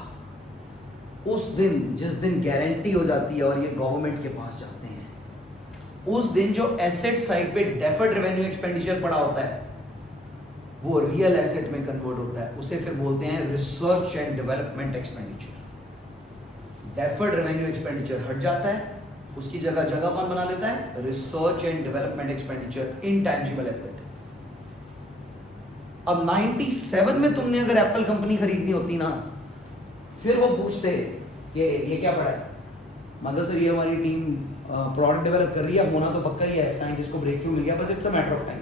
उस दिन जिस दिन गारंटी हो जाती है और ये गवर्नमेंट के पास जाते हैं, उस दिन जो एसेट साइड पे डेफर्ड रेवेन्यू एक्सपेंडिचर पड़ा होता है वो रियल एसेट में कन्वर्ट होता है, उसे फिर बोलते हैं research and development expenditure. Deferred revenue expenditure हट जाता है, उसकी जगह कौन बना लेता है, research and development expenditure, intangible asset. अब 97 में तुमने अगर एप्पल कंपनी खरीदनी होती ना, फिर वो पूछते कि ये क्या पढ़ा है, मगर सर ये हमारी टीम प्रोडक्ट डेवलप कर रही है, होना तो पक्का ही है, साइंटिस्ट को ब्रेक थ्रू मिल गया, बस it's a matter of time.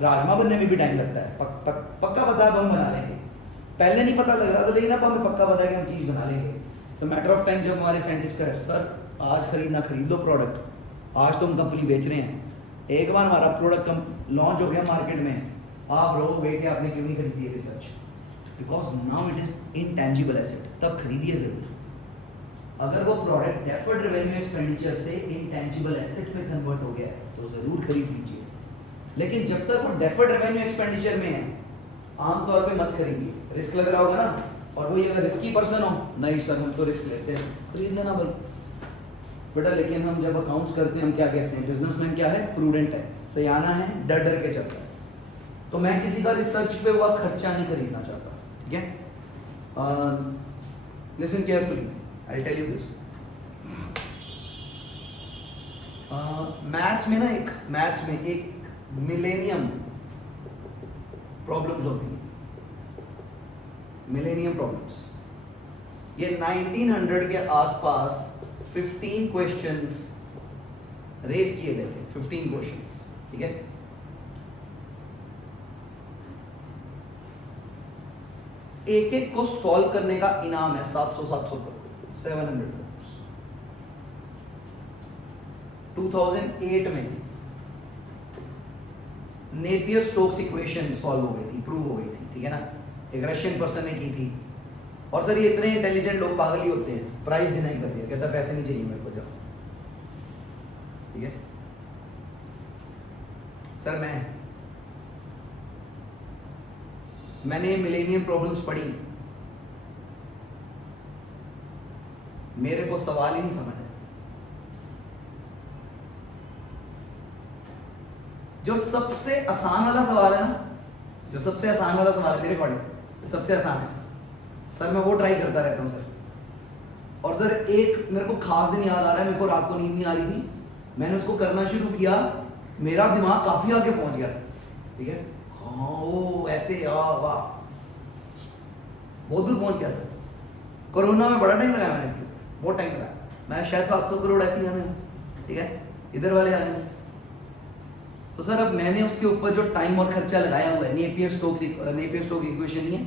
Rajma बनने में भी टाइम लगता है, पक्का पता है अब हम बना लेंगे, पहले नहीं पता लग रहा था लेकिन अब हमें पक्का पता है कि हम चीज़ बना लेंगे। It's a matter of time जब हमारे साइंटिस्ट का सर आज खरीदना खरीद लो प्रोडक्ट, आज तो हम कंपनी बेच रहे हैं, एक बार हमारा प्रोडक्ट लॉन्च हो गया मार्केट में, आप रहोगे कि आपने क्यों नहीं खरीदी है research, because now it is intangible asset, तब खरीदिए जरूर। अगर वो प्रोडक्ट डेफर्ड रेवेन्यू एक्सपेंडिचर से इनटैंजिबल एसेट में कन्वर्ट हो गया है तो जरूर खरीद लीजिए, लेकिन जब तक वो डेफर्ड रेवेन्यू एक्सपेंडिचर में है आमतौर पे मत खरीदिए, रिस्क लग रहा होगा ना, और वो ये अगर रिस्की पर्सन हो, नहीं सर हम तो रिस्क लेते हैं, खरीद लेना भाई बेटा। लेकिन हम जब अकाउंट्स करते हैं हम क्या कहते हैं, बिजनेसमैन क्या है, प्रूडेंट है, सयाना है, डर डर के चलता है, तो मैं किसी का रिसर्च पे हुआ खर्चा नहीं खरीदना चाहता, ठीक है। Listen carefully, I tell you this, maths में एक मिलेनियम प्रॉब्लम्स होती हैं, मिलेनियम प्रॉब्लम्स, ये 1900 के आसपास 15 क्वेश्चंस रेस किए गए थे, 15 क्वेश्चंस, ठीक है। एक एक को सॉल्व करने का इनाम है 700 करोड़, 700 करोड़। 2008 में नेपियर स्टोक्स इक्वेशन सॉल्व हो गई थी, प्रूव हो गई थी, ठीक है ना, एक रशियन पर्सन ने की थी, और सर ये इतने इंटेलिजेंट लोग पागल ही होते हैं, प्राइस डिनाई कर दिया, कहता पैसे नहीं चाहिए मेरे को, जाओ, ठीक है। सर मैंने मिलेनियम प्रॉब्लम्स पढ़ी, मेरे को सवाल ही नहीं समझ आया, जो सबसे आसान वाला सवाल है ना, जो सबसे आसान वाला सवाल है मेरे अकॉर्डिंग सबसे आसान है सर, मैं वो ट्राई करता रहता हूँ सर। और सर एक मेरे को खास दिन याद आ रहा है, मेरे को रात को नींद नहीं आ रही थी, मैंने उसको करना शुरू किया, मेरा दिमाग काफी आगे पहुंच गया, ठीक है, हाँ वो ऐसे वाह बहुत दूर पहुंच गया था। कोरोना में बड़ा टाइम लगाया मैंने इसके ऊपर, बहुत टाइम लगाया, मैं शायद 700 करोड़ ऐसे ही आने, ठीक है, इधर वाले आने। तो सर अब मैंने उसके ऊपर जो टाइम और खर्चा लगाया हुआ है, नेपियर स्टोक इक्वेशन नहीं है,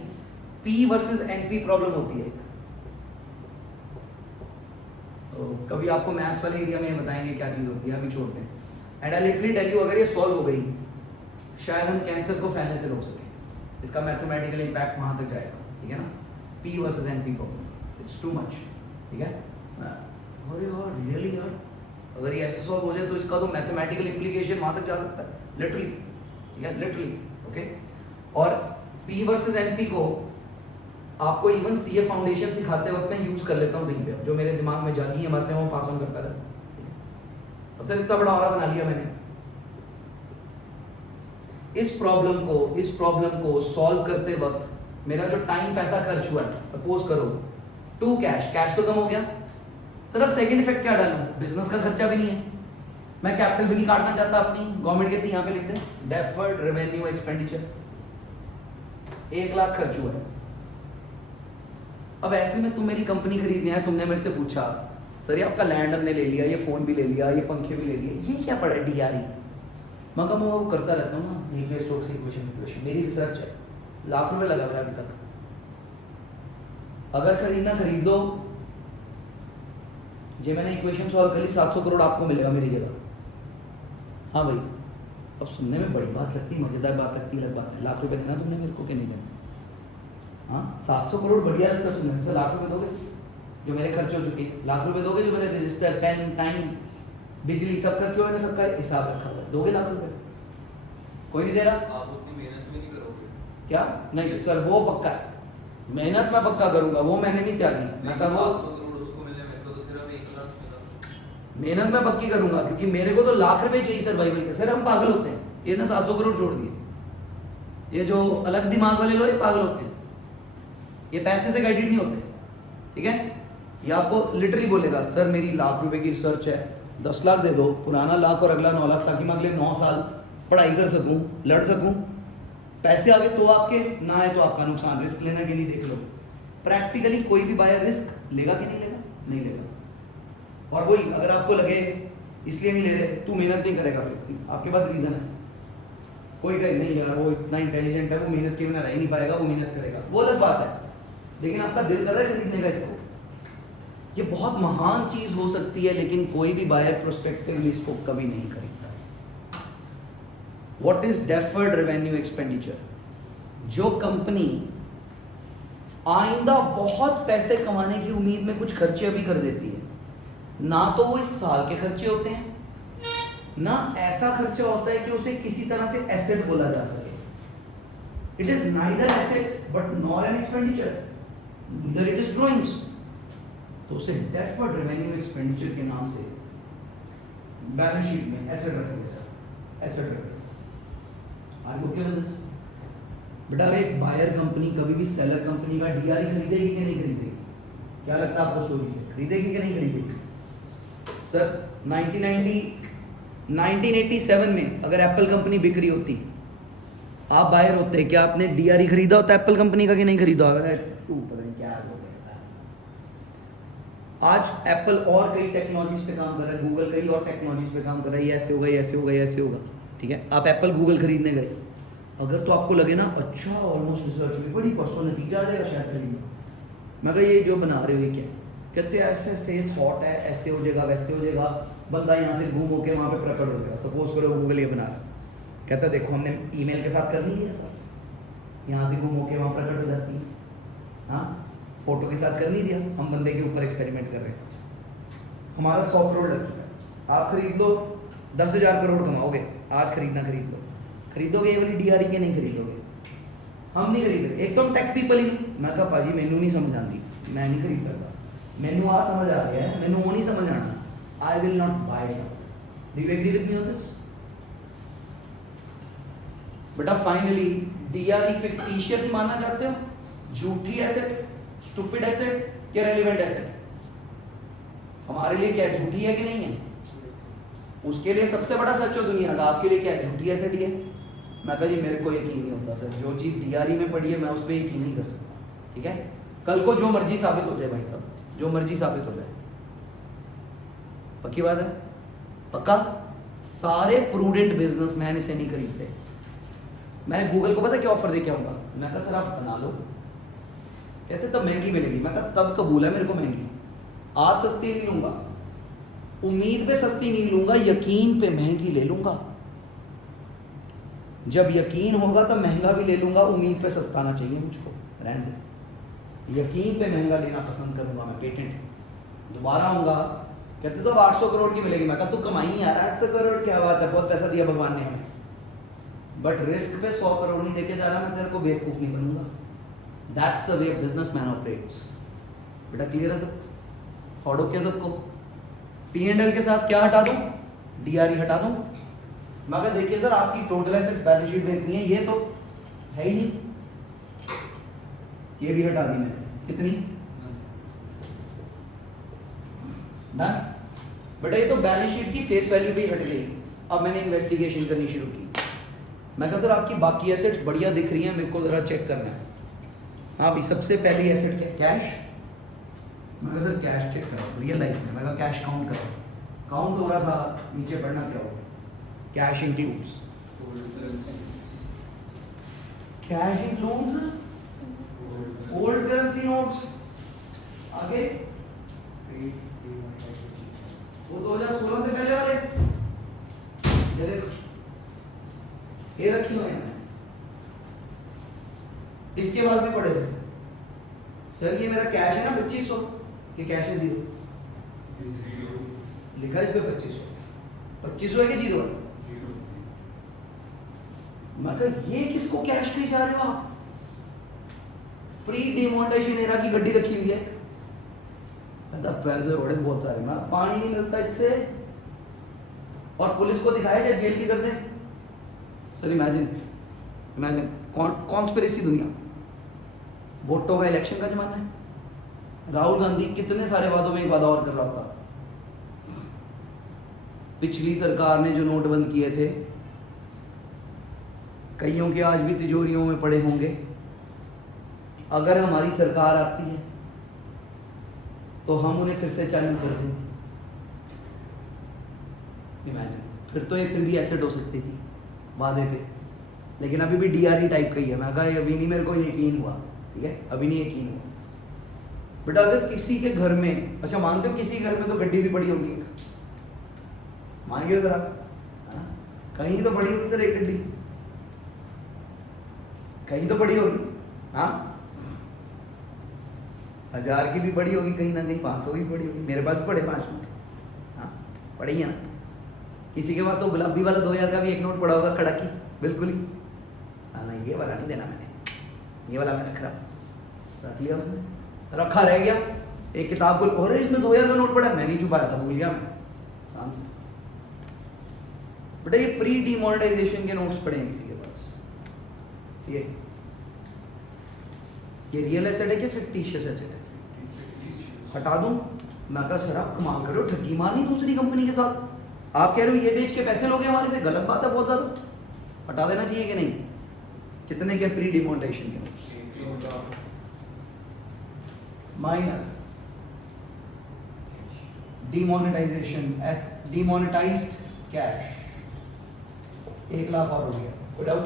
पी वर्सेस एनपी प्रॉब्लम होती है एक, तो कभी आपको मैथ्स वाले एरिया में बताएंगे क्या चीज होती है, अभी छोड़ते हैं। And I literally tell you, अगर ये सॉल्व हो गई शायद हम कैंसर को फैलने से रोक सकें, इसका मैथमेटिकल इम्पैक्ट वहां तक जाएगा, ठीक है ना, P versus NP problem, it's too much, ठीक है। अरे यार रियली यार, अगर ये ऐसे सॉल्व हो जाए तो इसका तो मैथमेटिकल इम्प्लीकेशन वहां तक जा सकता है, लिटरली, ठीक है, लिटरली, ओके। और पी वर्सेस एनपी को आपको इवन सीए फाउंडेशन सिखाते वक्त मैं यूज कर लेता हूँ कहीं पे, जो मेरे दिमाग में जागी है बातें वो पास ऑन करता रहता हूँ। अब सर इतना बड़ा ऑरा बना लिया मैंने, इस प्रॉब्लम को सॉल्व करते वक्त मेरा जो टाइम पैसा खर्च हुआ है, सपोज करो टू कैश तो कम हो गया सर, अब सेकंड इफेक्ट क्या डालूं, बिजनेस का खर्चा भी नहीं है, मैं कैपिटल भी नहीं काटना चाहता अपनी, गवर्नमेंट कहती है यहाँ पे लिखते हैं डेफर्ड रेवेन्यू एक्सपेंडिचर, 1 लाख खर्च हुआ है। अब ऐसे में तुम मेरी कंपनी खरीदनी है, तुमने मेरे से पूछा सर ये आपका लैंड हमने ले लिया, ये फोन भी ले लिया, ये पंखे भी ले लिए, ये क्या पड़ा डीआरई, मगर मैं वो करता रहता हूँ ना, नेपियर स्टोक्स इक्वेशन मेरी रिसर्च है, लाख रुपए लगा मेरा अभी तक, अगर खरीदना खरीद लो, जे मैंने इक्वेशन सॉल्व कर ली, 700 करोड़ आपको मिलेगा मेरी जगह। हाँ भाई, अब सुनने में बड़ी बात लगती है, मजेदार बात लगती है, अलग बात है, लाख रुपए देना तुमने मेरे को कि नहीं देना, हाँ 700 करोड़ बढ़िया लगता सुनने में, सर लाख रुपए दोगे जो मेरे खर्च हो चुके, लाख रुपए दोगे जो मेरे रजिस्टर, पेन, टाइम, बिजली सब खर्च हुआ, मैंने सबका हिसाब रखा हुआ है, दोगे लाख रुपए? कोई नहीं दे रहा। आप उतनी मेहनत भी नहीं करोगे क्या? नहीं सर वो पक्का है, मेहनत मैं पक्का करूंगा, वो मैंने नहीं त्यागी, मैं करूँगा, 700 करोड़ उसको मिले, मेरे को तो सिर्फ 1 लाख मिला। मेहनत मैं पक्की करूंगा, क्योंकि मेरे को तो लाख रुपए चाहिए सर्वाइवल के। सर हम पागल होते हैं, ये ना 700 करोड़ छोड़ दिए, ये जो अलग दिमाग वाले लोग ये पागल होते हैं, ये पैसे से गाइडेड नहीं होते, ठीक है। ये आपको लिटरली बोलेगा सर मेरी लाख रुपए की रिसर्च है, 10 लाख दे दो, पुराना लाख और अगला 9 लाख, ताकि मैं अगले 9 साल पढ़ाई कर सकूं, लड़ सकूं, पैसे आ गए तो आपके, ना आए तो आपका नुकसान, रिस्क लेना कि नहीं देख लो। प्रैक्टिकली कोई भी बायर रिस्क लेगा कि नहीं लेगा? नहीं लेगा। और वही अगर आपको लगे इसलिए नहीं ले रहे, तू मेहनत नहीं करेगा, फिर आपके पास रीजन है। कोई कहे नहीं यार वो इतना इंटेलिजेंट है, वो मेहनत के बिना रह ही नहीं पाएगा, वो मेहनत करेगा, वो अलग बात है। लेकिन आपका दिल कर रहा है खरीदने का इसको, ये बहुत महान चीज हो सकती है, लेकिन कोई भी बायर प्रोस्पेक्टिवली इसको कभी नहीं खरीदता। What is deferred revenue expenditure? जो कंपनी आइंदा बहुत पैसे कमाने की उम्मीद में कुछ खर्चे अभी कर देती है, ना तो वो इस साल के खर्चे होते हैं, ना ऐसा खर्चा होता है कि उसे किसी तरह से एसेट बोला जा सके। It is neither asset but nor an expenditure, neither it is drawings, तो उसे डेफर्ड रेवेन्यू एक्सपेंडिचर के नाम से बैलेंस शीट में एसेट रख देता, एसेट रख देता। Are you okay with this? बेटा एक बायर कंपनी कभी भी सेलर कंपनी का डीआरई खरीदेगी कि नहीं खरीदेगी? क्या लगता है आपको स्टोरी से, खरीदेगी कि नहीं खरीदेगी? सर 1987 में अगर एप्पल कंपनी बिक रही होती, आप बायर होते, क्या आपने डीआरई खरीदा होता एप्पल कंपनी का कि नहीं खरीदा होगा? पता नहीं क्या हो गया। आज एप्पल और कई टेक्नोलॉजीज पे काम कर रहा है, गूगल कई और टेक्नोलॉजीज पे काम कर रहा है, ये ऐसे होगा, ये ऐसे होगा, ये ऐसे होगा, ठीक है। आप एप्पल गूगल खरीदने गए, अगर तो आपको लगे ना अच्छा ऑलमोस्ट रिसर्च हुई, बड़ी परसों नतीजा आ जाएगा शायद खरीदना, मैं कहा ये जो बना रहे हो ये क्या? कहते हैं ऐसे ऐसे थॉट है, ऐसे हो जाएगा, वैसे हो जाएगा, बंदा यहाँ से घूम होके वहाँ पे प्रकट हो जाएगा। सपोज करो गूगल ये बना रहा, कहता है देखो हमने ईमेल के साथ कर नहीं दिया सर, यहाँ से घूम होके वहाँ प्रकट हो जाती है, हाँ फोटो के साथ कर नहीं दिया, हम बंदे के ऊपर एक्सपेरिमेंट कर रहे हैं, हमारा 100 करोड़ लग चुका है, आप खरीद लो 10,000 करोड़ कमाओगे, आज खरीदना खरीद लो, खरीदोगे ये वाली डीआरई के नहीं खरीदोगे? हम नहीं खरीदोगे, एक तो हम टेक पीपल ही नहीं। मैं कहा पाजी मैनू नहीं समझ आती, मैं नहीं खरीद सकता, मैनू आ समझ आ गया है, मैनू वो नहीं समझ आना, I will not buy it. Do you agree with me on this? बेटा फाइनली डीआरई फिक्टिशियस ही मानना चाहते हो? झूठी एसेट, स्टूपिड एसेट या रेलेवेंट एसेट? हमारे लिए क्या झूठी है कि नहीं है? उसके लिए सबसे बड़ा सच हो दुनिया का, आपके लिए क्या है? झूठी एसेट ही है। मैं कहा जी मेरे को यकीन नहीं होता सर, जो चीज डीआरई में पड़ी है मैं उस पर यकीन नहीं कर सकता, ठीक है। कल को जो मर्जी साबित हो जाए भाई साहब, जो मर्जी साबित हो जाए, पक्की बात है, पक्का। सारे प्रूडेंट बिजनेसमैन इसे नहीं खरीदते। मैं गूगल को पता क्या ऑफर दे के आऊंगा, मैं कहा सर आप बना लो, कहते तब महंगी मिलेगी, मैं कहा तब कबूल है मेरे को महंगी, आज सस्ती नहीं लूंगा, उम्मीद पे सस्ती नहीं लूंगा, यकीन पे महंगी ले लूंगा। जब यकीन होगा तो महंगा भी ले लूंगा, उम्मीद पे सस्ता ना चाहिए मुझको, रहने दे। यकीन पे महंगा लेना पसंद करूंगा मैं, पेटेंट। दोबारा आऊंगा, कहते सब 800 करोड़ की मिलेगी, मैं कहा तू कमाई यार 800 करोड़ क्या बात है, बहुत पैसा दिया भगवान ने हमें, बट रिस्क पे 100 करोड़ नहीं देके जा रहा, मैं तेरे को बेवकूफ नहीं बनूंगा। That's the way businessman operates. बेटा क्लियर है सब? थॉट ओके सबको? P&L के साथ क्या हटा दूं? डीआरई हटा दूं? मैं कहा देखिए सर आपकी टोटल एसेट बैलेंस शीट में इतनी है, ये तो है ही नहीं, ये भी हटा दी मैंने, कितनी? डन। बेटा ये तो बैलेंस शीट की फेस वैल्यू भी हट गई। अब मैंने इन्वेस्टिगेशन करनी शुरू की, मैं कहा सर आपकी बाकी एसेट्स बढ़िया दिख रही हैं, मेरे को जरा चेक करना है। हाँ भाई सबसे पहली एसेट क्या? कैश। मैं कहा सर कैश चेक करो रियल लाइफ में, मैं कहा कैश काउंट करो, काउंट हो रहा था, नीचे पढ़ना क्या हो, cash includes, cash includes old currency notes, आगे वो 2016 से पहले वाले, ये देखो ये रखी हुई है, इसके बाद भी पड़े थे सर, ये मेरा कैश है ना 2500, कि कैश है 0, लिखा इस पे 2500 है कि 0 है? मैं कहा ये किसको कैश पे जा रहे हो आप? प्री डिमोनेटाइजेशन एरा की गड्डी रखी हुई है, पैसे बड़े बहुत सारे, मैं पानी नहीं मिलता इससे, और पुलिस को दिखाया जाए जेल की कर दे। सर इमेजिन कॉन्स्पिरेसी दुनिया, वोटों का इलेक्शन का जमाना है, राहुल गांधी कितने सारे वादों में एक वादा और कर रहा था, पिछली सरकार ने जो नोट बंद किए थे कईयों के आज भी तिजोरियों में पड़े होंगे, अगर हमारी सरकार आती है तो हम उन्हें फिर से चालू कर देंगे। इमेजिन, फिर तो ये फिर भी एसेट हो सकती थी वादे पे, लेकिन अभी भी डीआरई टाइप का ही है। मैं कहा अभी नहीं मेरे को यकीन हुआ, ठीक है, अभी नहीं यकीन हुआ। बेटा अगर किसी के घर में, अच्छा मानते हो किसी के घर में तो गड्डी भी पड़ी होगी, मानिए सर आप, है ना? कहीं तो पड़ी होगी सर एक गड्डी, कहीं तो पड़ी होगी। हाँ, 1000 की भी पड़ी होगी कहीं ना कहीं, 500 की पड़ी होगी, मेरे पास भी पड़े 5 नोट, हाँ पड़ी है ना। किसी के पास तो गुलाबी वाला 2000 का भी एक नोट पड़ा होगा, कड़की बिल्कुल ही। हाँ नहीं, ये वाला नहीं देना मैंने, ये वाला मैं रख लिया उसने, रखा रह गया। एक किताब को, अरे इसमें 2000 का नोट पड़ा, मैं नहीं छुपाया था, भूल गया मैं। बेटा ये प्री डिमोनेटाइजेशन के नोट्स पड़े हैं किसी के पास, ठीक है। ये रियल एसेट है कि फिक्टिशियस एसेट है? हटा दूं? मैं कहा सर आप कमाल कर रहे हो, ठगी मारनी दूसरी कंपनी के साथ, आप कह रहे हो ये बेच के पैसे लोगे हमारे से, गलत बात है बहुत ज्यादा। हटा देना चाहिए कि नहीं? कितने के प्री डिमोनेटाइजेशन के notes? Minus demonetization, demonetized cash 1 lakh और हो गया, कोई डाउट?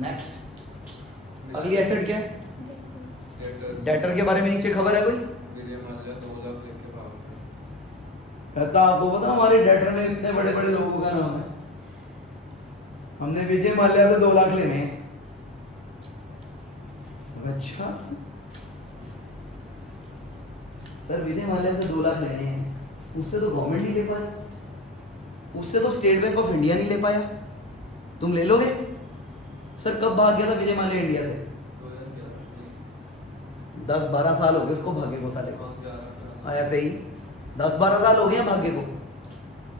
नेक्स्ट, अगली एसेट क्या है? डेटर के बारे में नीचे खबर है कोई? कहता आपको पता हमारे डेटर में इतने बड़े बड़े लोगों का नाम है, हमने विजय माल्या से 2 लाख लेने हैं। अच्छा सर, विजय माल्या से 2 लाख लेने हैं, उससे तो गवर्नमेंट नहीं ले पाया, उससे तो स्टेट बैंक ऑफ इंडिया नहीं ले पाया, तुम ले लोगे? सर कब भाग गया था विजय माल्या इंडिया से? 10-12 साल हो गए उसको भागे को, साले को। ऐसे ही 10-12 साल हो गए हैं भागे को।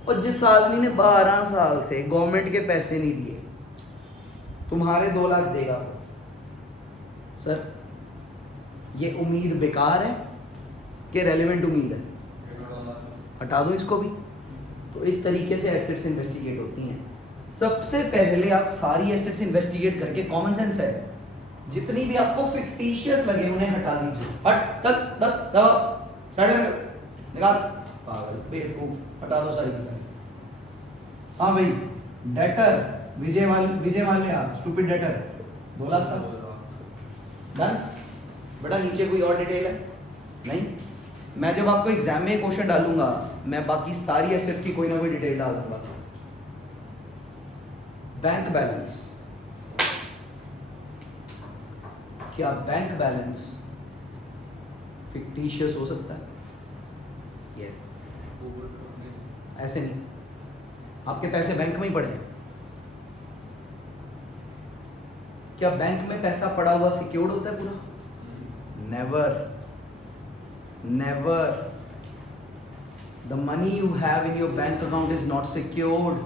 और जिस आदमी ने 12 साल से गवर्नमेंट के पैसे नहीं दिए, तुम्हारे 2 लाख देगा सर, ये उम्मीद बेकार है कि रेलेवेंट उम्मीद है? हटा दो इसको भी। तो इस तरीके से एसेट्स इन्वेस्टिगेट होती हैं। सबसे पहले आप सारी एसेट्स इन्वेस्टिगेट करके, कॉमन सेंस है, जितनी भी आपको फिक्टिशियस लगे उन्हें हटा दीजिए। हट तक तक तक साइड में निकाल, पागल बेवकूफ, हटा दो सारी की सारी। हाँ भाई, debtor Vijay Mallya stupid debtor 2 lakh का डन। बेटा नीचे कोई और डिटेल है? नहीं। मैं जब आपको एग्जाम में क्वेश्चन डालूंगा, मैं बाकी सारी एसेट्स की कोई ना कोई डिटेल डाल दूंगा। बैंक बैलेंस, क्या बैंक बैलेंस फिक्टिशियस हो सकता है? यस। ऐसे नहीं, आपके पैसे बैंक में ही पड़े हैं। क्या बैंक में पैसा पड़ा हुआ सिक्योर्ड होता है पूरा? Never, never. The money you have in your bank account is not secured.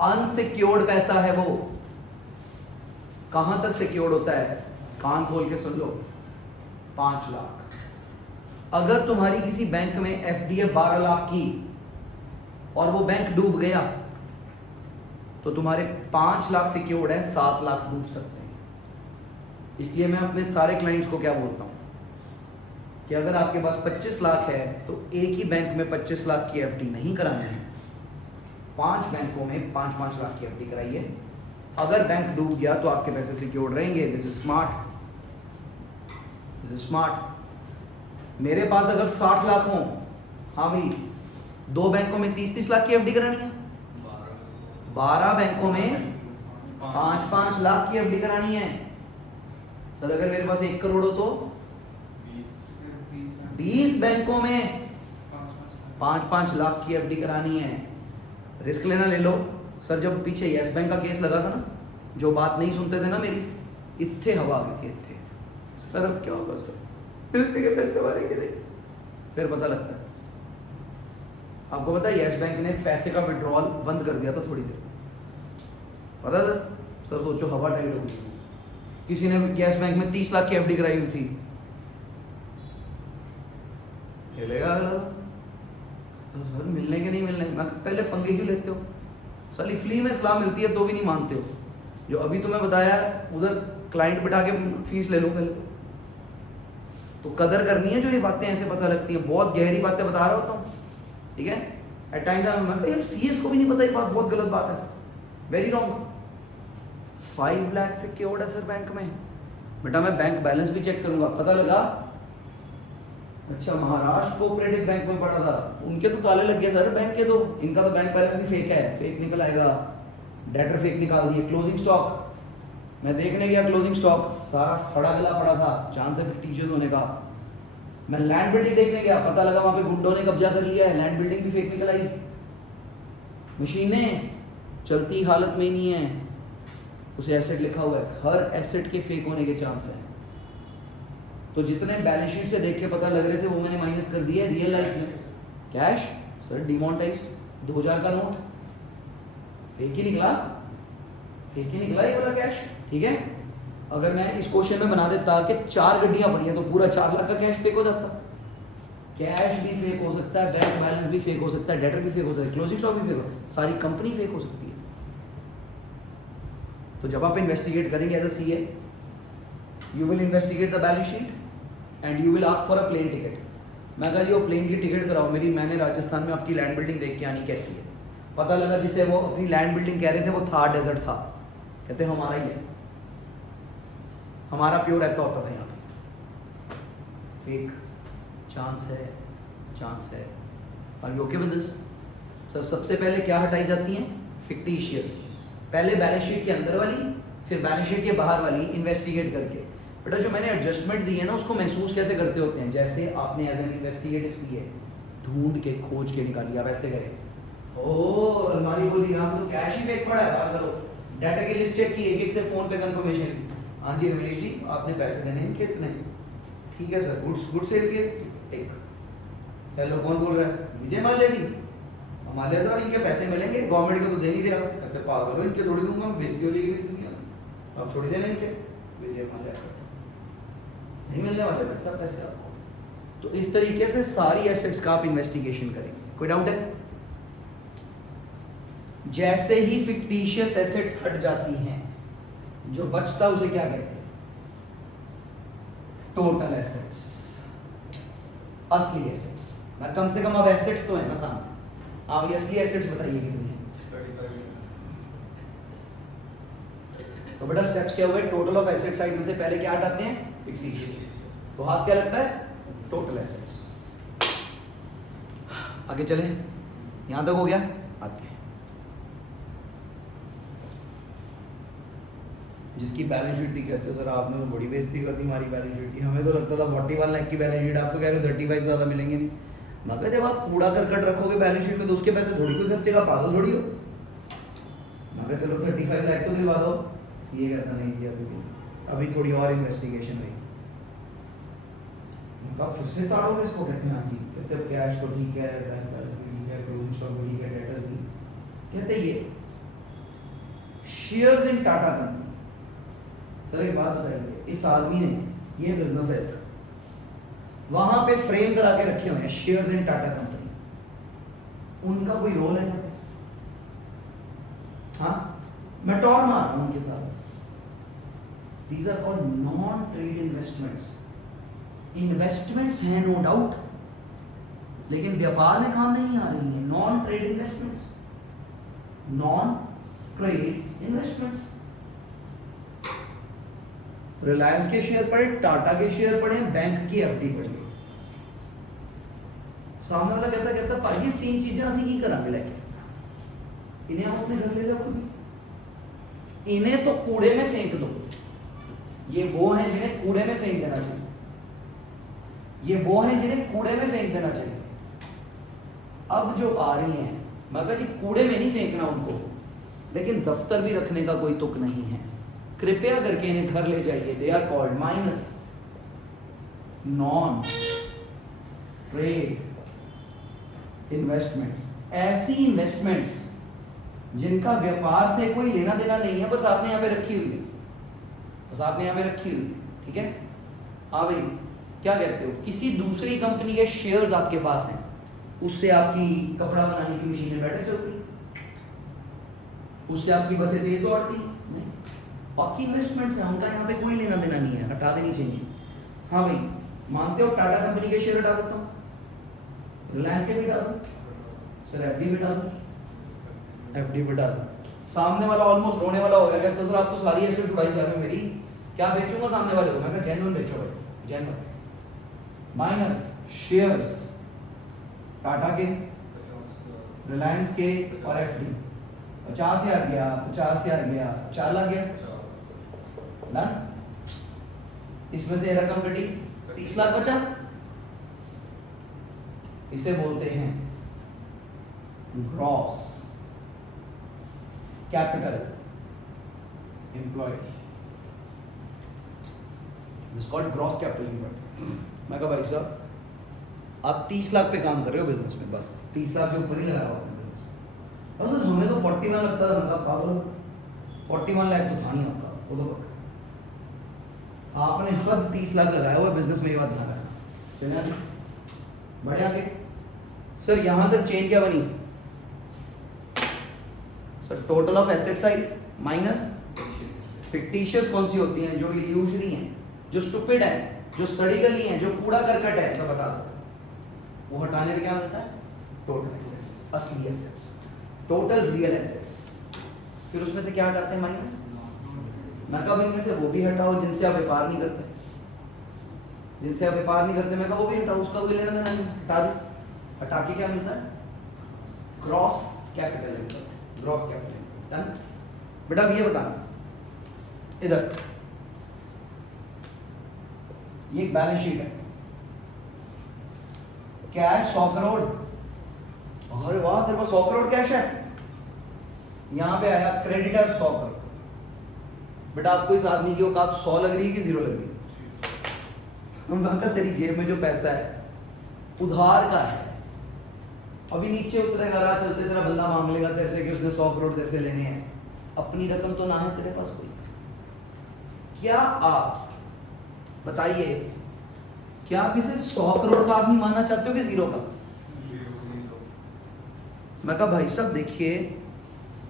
Unsecured पैसा है वो। कहां तक सिक्योर्ड होता है? कान खोल के सुन लो, 5 लाख। अगर तुम्हारी किसी बैंक में एफडी है 12 लाख की और वो बैंक डूब गया, तो तुम्हारे 5 लाख सिक्योर्ड है, 7 लाख डूब सकते हैं। इसलिए मैं अपने सारे क्लाइंट्स को क्या बोलता हूं कि अगर आपके पास 25 लाख है तो एक ही बैंक में 25 लाख की एफडी नहीं करानी है, 5 बैंकों में 5-5 लाख की एफडी कराइए। अगर बैंक डूब गया तो आपके पैसे सिक्योर्ड रहेंगे। This is smart, this is smart. मेरे पास अगर 60 लाख हो, हाँ भाई, 2 बैंकों में 30-30 लाख की एफडी करानी है, 12 बैंकों में 5-5 लाख की एफडी करानी है। सर अगर मेरे पास 1 करोड़ हो तो 20 बैंकों में 5-5 लाख की एफडी करानी है। रिस्क लेना ले लो। सर जब पीछे यस बैंक का केस लगा था ना, जो बात नहीं सुनते थे ना मेरी, इतने हवा आ गई थी, इतने। सर अब क्या होगा सर, मिलते के पैसे भरेंगे नहीं, फिर पता लगता है। आपको पता है यस बैंक ने पैसे का विड्रॉल बंद कर दिया था थोड़ी देर, पता था? सर सोचो हवा टाइट हो गई। किसी ने यस बैंक में 30 लाख की एफडी कराई हुई थी, हिलेगा अगला तो सर मिलने के नहीं मिलने। मैं पहले पंगे क्यों लेते हो? साली फ्री में सलाह मिलती है तो भी नहीं मानते हो। जो अभी तुम्हें बताया उधर क्लाइंट बिठा के फीस ले लो पहले। तो कदर करनी है, जो ये बातें ऐसे पता लगती हैं, बहुत गहरी बातें बता रहा होता हूँ, ठीक है। एट टाइम्स मैं यार सीएस को भी नहीं पता, ये बात बहुत गलत बात है, वेरी रॉन्ग। 5 लाख सिक्योर्ड है सर बैंक में। बेटा मैं बैंक बैलेंस भी चेक करूंगा, पता लगा अच्छा महाराष्ट्र कोऑपरेटिव बैंक में पड़ा था, उनके तो ताले लग गए सर बैंक के, तो इनका तो बैंक बैलेंस भी फेक है, फेक निकल आएगा, डेटर फेक निकाल दिए। क्लोजिंग स्टॉक मैं देखने गया, क्लोजिंग स्टॉक सारा सड़ा गला पड़ा था, चांस है फिक्टिशियस होने का। मैं लैंड बिल्डिंग देखने गया, पता लगा वहां पे गुंडों ने कब्जा कर लिया है, लैंड बिल्डिंग भी फेक निकल आई। मशीनें चलती हालत में ही नहीं है, उसे एसेट लिखा हुआ है, हर एसेट के फेक होने के चांस है। तो जितने बैलेंस शीट से देख के पता लग रहे थे वो मैंने माइनस कर दिया रियल लाइफ में। कैश सर डिमोनेटाइज्ड, 2000 का नोट फेक ही निकला, फेक ही निकला ये वाला कैश, ठीक है। अगर मैं इस क्वेश्चन में बना देता कि 4 गड्डियां पड़ी हैं तो पूरा 4 लाख का कैश फेक हो जाता। कैश भी फेक हो सकता है, बैंक बैलेंस भी फेक हो सकता है, डेटर भी फेक हो सकता है, क्लोजिंग स्टॉक भी फेक हो, सारी कंपनी फेक हो सकती है। तो जब आप इन्वेस्टिगेट करेंगे as a CA, you will investigate the balance sheet and you will ask for a plane ticket. मैं कहा जी वो प्लेन की टिकट कराओ मेरी, मैंने राजस्थान में आपकी लैंड बिल्डिंग देख के आनी कैसी है। पता लगा जिसे वो अपनी लैंड बिल्डिंग कह रहे थे वो थार डेजर्ट था, कहते हमारा ही है, हमारा प्योर रहता होता था यहाँ पे, फेक, चांस है, चांस है। Are you okay with this sir? सबसे पहले क्या हटाई जाती हैं? फिक्टिशियस, पहले बैलेंस शीट के अंदर वाली, फिर बैलेंस शीट के बाहर वाली इन्वेस्टिगेट करके। बेटा जो मैंने एडजस्टमेंट दी है ना उसको महसूस कैसे करते होते हैं? जैसे आपने एज एन इन्वेस्टिगेटिव सीए ढूंढ के खोज के निकाली, आप ऐसे करें, ओ अलमारी खोली, यहाँ पे तो कैश ही फेक पड़ा है, बाहर करो, डाटा की लिस्ट चेक की, एक एक से फोन पे कंफर्मेशन, हाँ जी रमेश जी आपने पैसे देने हैं कितने, ठीक है सर, गुड सेल के, ठीक। हेलो कौन बोल रहा है? विजय माल्या जी। माल्या साहब इनके पैसे मिलेंगे, गवर्नमेंट को तो दे नहीं रहे आप, कहते पागल हो, इनके थोड़ी दूंगा, बेइज्जती हो जाएगी मेरी दुनिया में, आप थोड़ी देने इनके। विजय माल्या नहीं मिलने वाले पैसा, पैसे आपको। तो इस तरीके से सारी एसेट्स का आप इन्वेस्टिगेशन करेंगे। कोई डाउट है? जैसे ही फिक्टिशियस एसेट्स हट जाती हैं, जो बचता उसे क्या कहते हैं? टोटल एसेट्स, असली एसेट्स। मैं कम से कम अब एसेट्स तो है ना सामने, आप ये असली एसेट्स बताइए कितनी है। तो बेटा स्टेप्स क्या हुए? टोटल ऑफ एसेट साइड में से पहले क्या हटाते हैं? फिक्टिशियस। तो हाथ क्या लगता है? Total assets. आगे चलें, यहां तक हो गया? आगे जिसकी बैलेंस शीट थी कहते सर आपने तो बड़ी बेइज्जती कर दी हमारी बैलेंस शीट की, हमें तो लगता था 41 लाख की बैलेंस शीट, आप तो कह रहे हो 35 से ज़्यादा मिलेंगे नहीं। मगर जब आप कूड़ा करकट रखोगे बैलेंस शीट में तो उसके पैसे थोड़ी कोई खर्चेगा, पागल थोड़ी हो। मगर चलो 35 लाख तो दिलवा दो, सीए कहता नहीं दिया, अभी थोड़ी और इन्वेस्टिगेशन हुई, उनका फिर से ताड़ोगे इसको, कहते हैं हाँ जी, कहते कैश तो ठीक है, बैंक बैलेंस भी ठीक है, क्लोजिंग स्टॉक भी ठीक है, डेटर्स भी, कहते ये shares in Tata company. Sir एक बात बताइए, इस आदमी ने, ये बिजनेस है सर, वहां पे फ्रेम करा के रखे हुए हैं शेयर्स इन टाटा कंपनी, उनका कोई रोल है? हाँ मैं टॉर मार रहा हूं उनके साथ। These are called non trade investments. Investments हैं नो डाउट, लेकिन व्यापार में काम नहीं आ रही है। Non trade investments, non trade investments. Reliance के शेयर पड़े, टाटा के शेयर पड़े, बैंक की एफडी पड़ी, सामने वाला कहता भाई 3 चीजें असं की करांगे लेके, इन्हें हम अपने घर ले जाओ खुद ही, इन्हें तो कूड़े में फेंक दो। ये वो हैं जिन्हें कूड़े में फेंक देना चाहिए, ये वो हैं जिन्हें कूड़े में फेंक देना चाहिए। अब जो आ रही हैं, मगर ये कूड़े में नहीं फेंकना उनको, लेकिन दफ्तर भी रखने का कोई तुक नहीं है। कृपया करके इन्हें घर ले जाइए। They are called minus non trade investments. ऐसी इन्वेस्टमेंट्स जिनका व्यापार से कोई लेना देना नहीं है, बस आपने यहाँ पे रखी हुई है, बस आपने यहाँ पे रखी हुई है, ठीक है। हाँ भाई क्या कहते हो, किसी दूसरी कंपनी के शेयर्स आपके पास हैं, उससे आपकी कपड़ा बनाने की मशीनें बेटर चलती, उससे आपकी बसें तेज दौड़ती नहीं, बाकी इन्वेस्टमेंट्स हैं उनका यहाँ पे कोई लेना देना नहीं है, हटा देनी चाहिए। हाँ भाई, मानते हो टाटा कंपनी के शेयर हटा देता हूँ, रिलायंस के भी हटा दूँ, सर एफडी भी हटा दूँ, एफडी भी हटा दूँ। सामने वाला ऑलमोस्ट रोने वाला हो गया, कहता सर आप तो सारी एसेट उड़ाई जा रहे हो मेरी, क्या बेचूंगा सामने वाले को? मैं कहा जेन्युइन बेचो भाई, जेन्युइन। माइनस शेयर्स टाटा के, रिलायंस के और एफडी, 50,000 गया, 50,000 गया, 4 लाख गया, डन। इसमें से रकम घटी, 30 लाख बचा। इसे बोलते हैं gross capital employed, this called gross capital employed. मैं कहा भाई साहब आप 30 लाख पे काम कर रहे हो बिजनेस में, बस 30 लाख से ऊपर ही लगा हुआ बिजनेस। और सर हमें तो 41 लगता था। मैं कहा पागल, 41 लाख तो था नहीं आपका, वो तो आपने हद 30 लाख लगाया हुआ बिजनेस में, ये बात ध्यान रखना। चलिए आगे बढ़े आगे। सर यहां तक चेन क्या बनी? Sir total of asset side minus fictitious कौन सी होती हैं? जो इल्यूजनरी हैं, जो स्टूपिड है, जो सड़ी गली हैं, जो कूड़ा करकट है, सब हटा दो। वो हटाने में क्या मिलता है? टोटल एसेट्स, असली एसेट्स, टोटल रियल एसेट्स। फिर उसमें से क्या हटाते हैं? माइनस। मैं कहा इनमें से वो भी हटाओ जिनसे आप व्यापार नहीं करते, जिनसे आप व्यापार नहीं करते, मैं कहा वो भी हटाओ, उसका कोई लेना देना नहीं, हटा दो। हटा के क्या मिलता है? Gross capital income, gross capital income. Done. बेटा अब ये बताना, इधर ये एक बैलेंस शीट है, कैश 100 करोड़। अरे वाह तेरे पास 100 करोड़ कैश है। यहां पे आया क्रेडिटर 100 करोड़। बेटा आपको इस आदमी की औकात 100 लग रही है कि 0 लग रही है? हम कहा तेरी जेब में जो पैसा है उधार का है, अभी नीचे उतरेगा, राह चलते तेरा बंदा मांग लेगा तेरे से कि उसने 100 करोड़ तेरे से लेने हैं, अपनी रकम तो ना है तेरे पास कोई। क्या आप बताइए, क्या आप इसे 100 करोड़ का आदमी मानना चाहते हो कि 0 का? मैं कहा भाई साहब देखिए,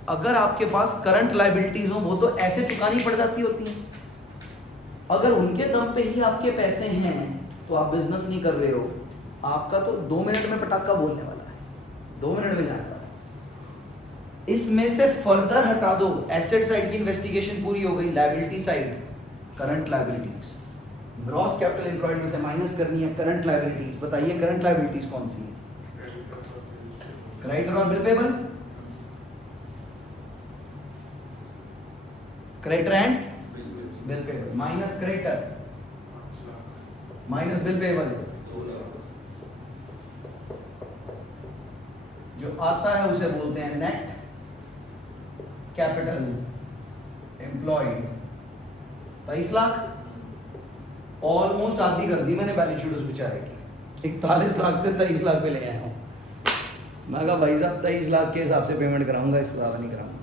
अगर आपके पास करंट लायबिलिटीज हो वो तो ऐसे चुकानी पड़ जाती होती हैं। अगर उनके दम पे ही आपके पैसे हैं तो आप बिजनेस नहीं कर रहे हो, आपका तो 2 मिनट में पटाखा बोलने वाला है, 2 मिनट में जाने वाला है। इसमें से फर्दर हटा दो, एसेट साइड की इन्वेस्टिगेशन पूरी हो गई, liability side current liabilities, gross capital employed में से माइनस करनी है करंट लायबिलिटीज। बताइए करंट लायबिलिटीज कौन सी है? क्रेडिटर और bill payable, creditor and bill payable, minus creditor minus bill payable, जो आता है उसे बोलते हैं net capital employed. 23 lakh, almost आधी कर दी मैंने बैलेंस शीट उस बेचारे की, 41 लाख से 23 लाख पे ले आया हूँ। मैं कहा भाई साहब 23 लाख के हिसाब से पेमेंट कराऊंगा, इससे ज़्यादा नहीं कराऊंगा।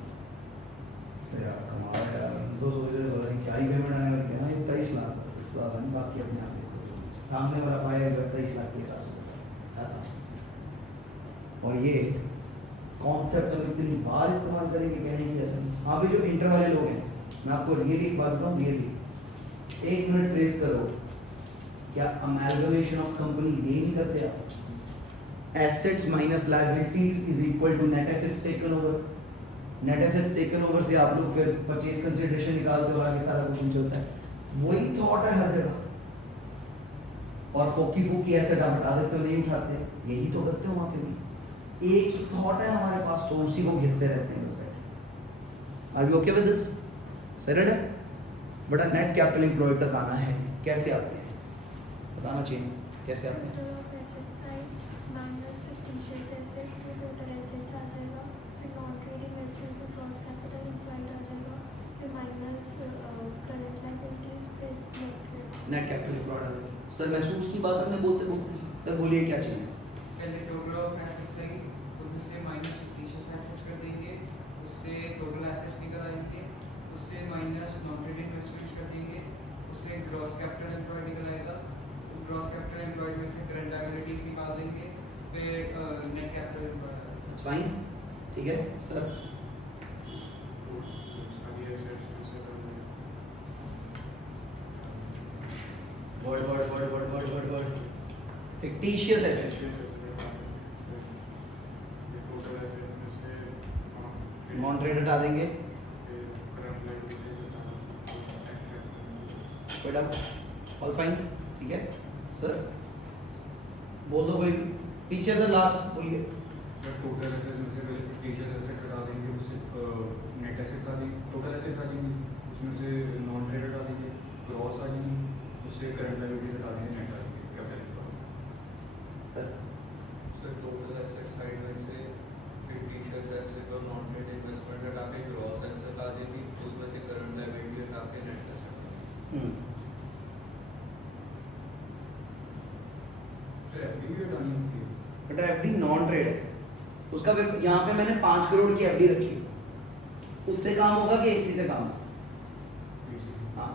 तो यार कमाल है यार, तो सोच रहे क्या ही पेमेंट आने वाली है ना, 23 लाख बस, इससे ज़्यादा नहीं। बाकी अपने आप देखो, सामने वाला पाएगा 23 लाख के हिसाब से। और ये कॉन्सेप्ट हम इतनी बार इस्तेमाल करेंगे कहने की जरूरत। हाँ भी जो इंटर वाले लोग हैं, मैं आपको रियली एक बात बताऊँ, रियली 1 मिनट ट्रेस करो, क्या अमेलगमेशन ऑफ कंपनीज यही नहीं करते आप? Assets minus liabilities is equal to net assets taken over. Net assets taken over से आप लोग फिर परचेज कंसीडरेशन निकालते हो और आगे सारा क्वेश्चन चलता है। वही थॉट है हर जगह। और फोकी फूकी एसेट आप हटा देते हो, नहीं उठाते, यही तो करते हो वहां पे भी। एक ही थॉट है हमारे पास, तो उसी को घिसते रहते हैं बस। Are you okay with this? Settled है? बड़ा नेट कैपिटल एम्प्लॉयड तक आना है, कैसे आते हैं बताना चाहिए, कैसे आते हैं? Net capital employed. सर महसूस की बात हमने बोलते बोलते, सर बोलिए क्या चाहिए? पहले टोटल ऑफ एसेट्स है, तो उससे माइनस फिक्टिशियस एसेट्स कर देंगे, उससे टोटल एसेट्स निकल आएंगे, उससे माइनस नॉन ट्रेड इन्वेस्टमेंट्स कर देंगे, उससे ग्रॉस कैपिटल एम्प्लॉयड निकल आएगा, ग्रॉस कैपिटल एम्प्लॉयड में से करंट लायबिलिटीज निकाल देंगे, फिर net capital employed. It's fine, ठीक है sir. Word fictitious asset non trade हटा देंगे बेटा ऑल फाइन ठीक है सर बोल दो कोई भी पीछे से लास्ट बोलिए टोटल एसेट्स में से पहले फिक्टिशियस एसेट हटा देंगे उससे नेट एसेट्स आ जाएंगी टोटल एसेट्स आ जाएंगी उसमें से नॉन ट्रेड हटा देंगे ग्रॉस आ जाएंगी उससे करंट लायबिलिटीज हटा देंगे नेट आ जाएंगे capital sir sir total asset side में से फिक्टिशियस एसेट और नॉन ट्रेड इन्वेस्टमेंट हटा के ग्रॉस एसेट हटा देंगे उसमें से करंट लायबिलिटी हटा के नेट एसेट फिर एफडी भी हटानी होती है बेटा एफडी नॉन ट्रेड है उसका यहाँ पे मैंने 5 करोड़ की एफडी रखी है उससे काम होगा कि इसी से काम होगा हाँ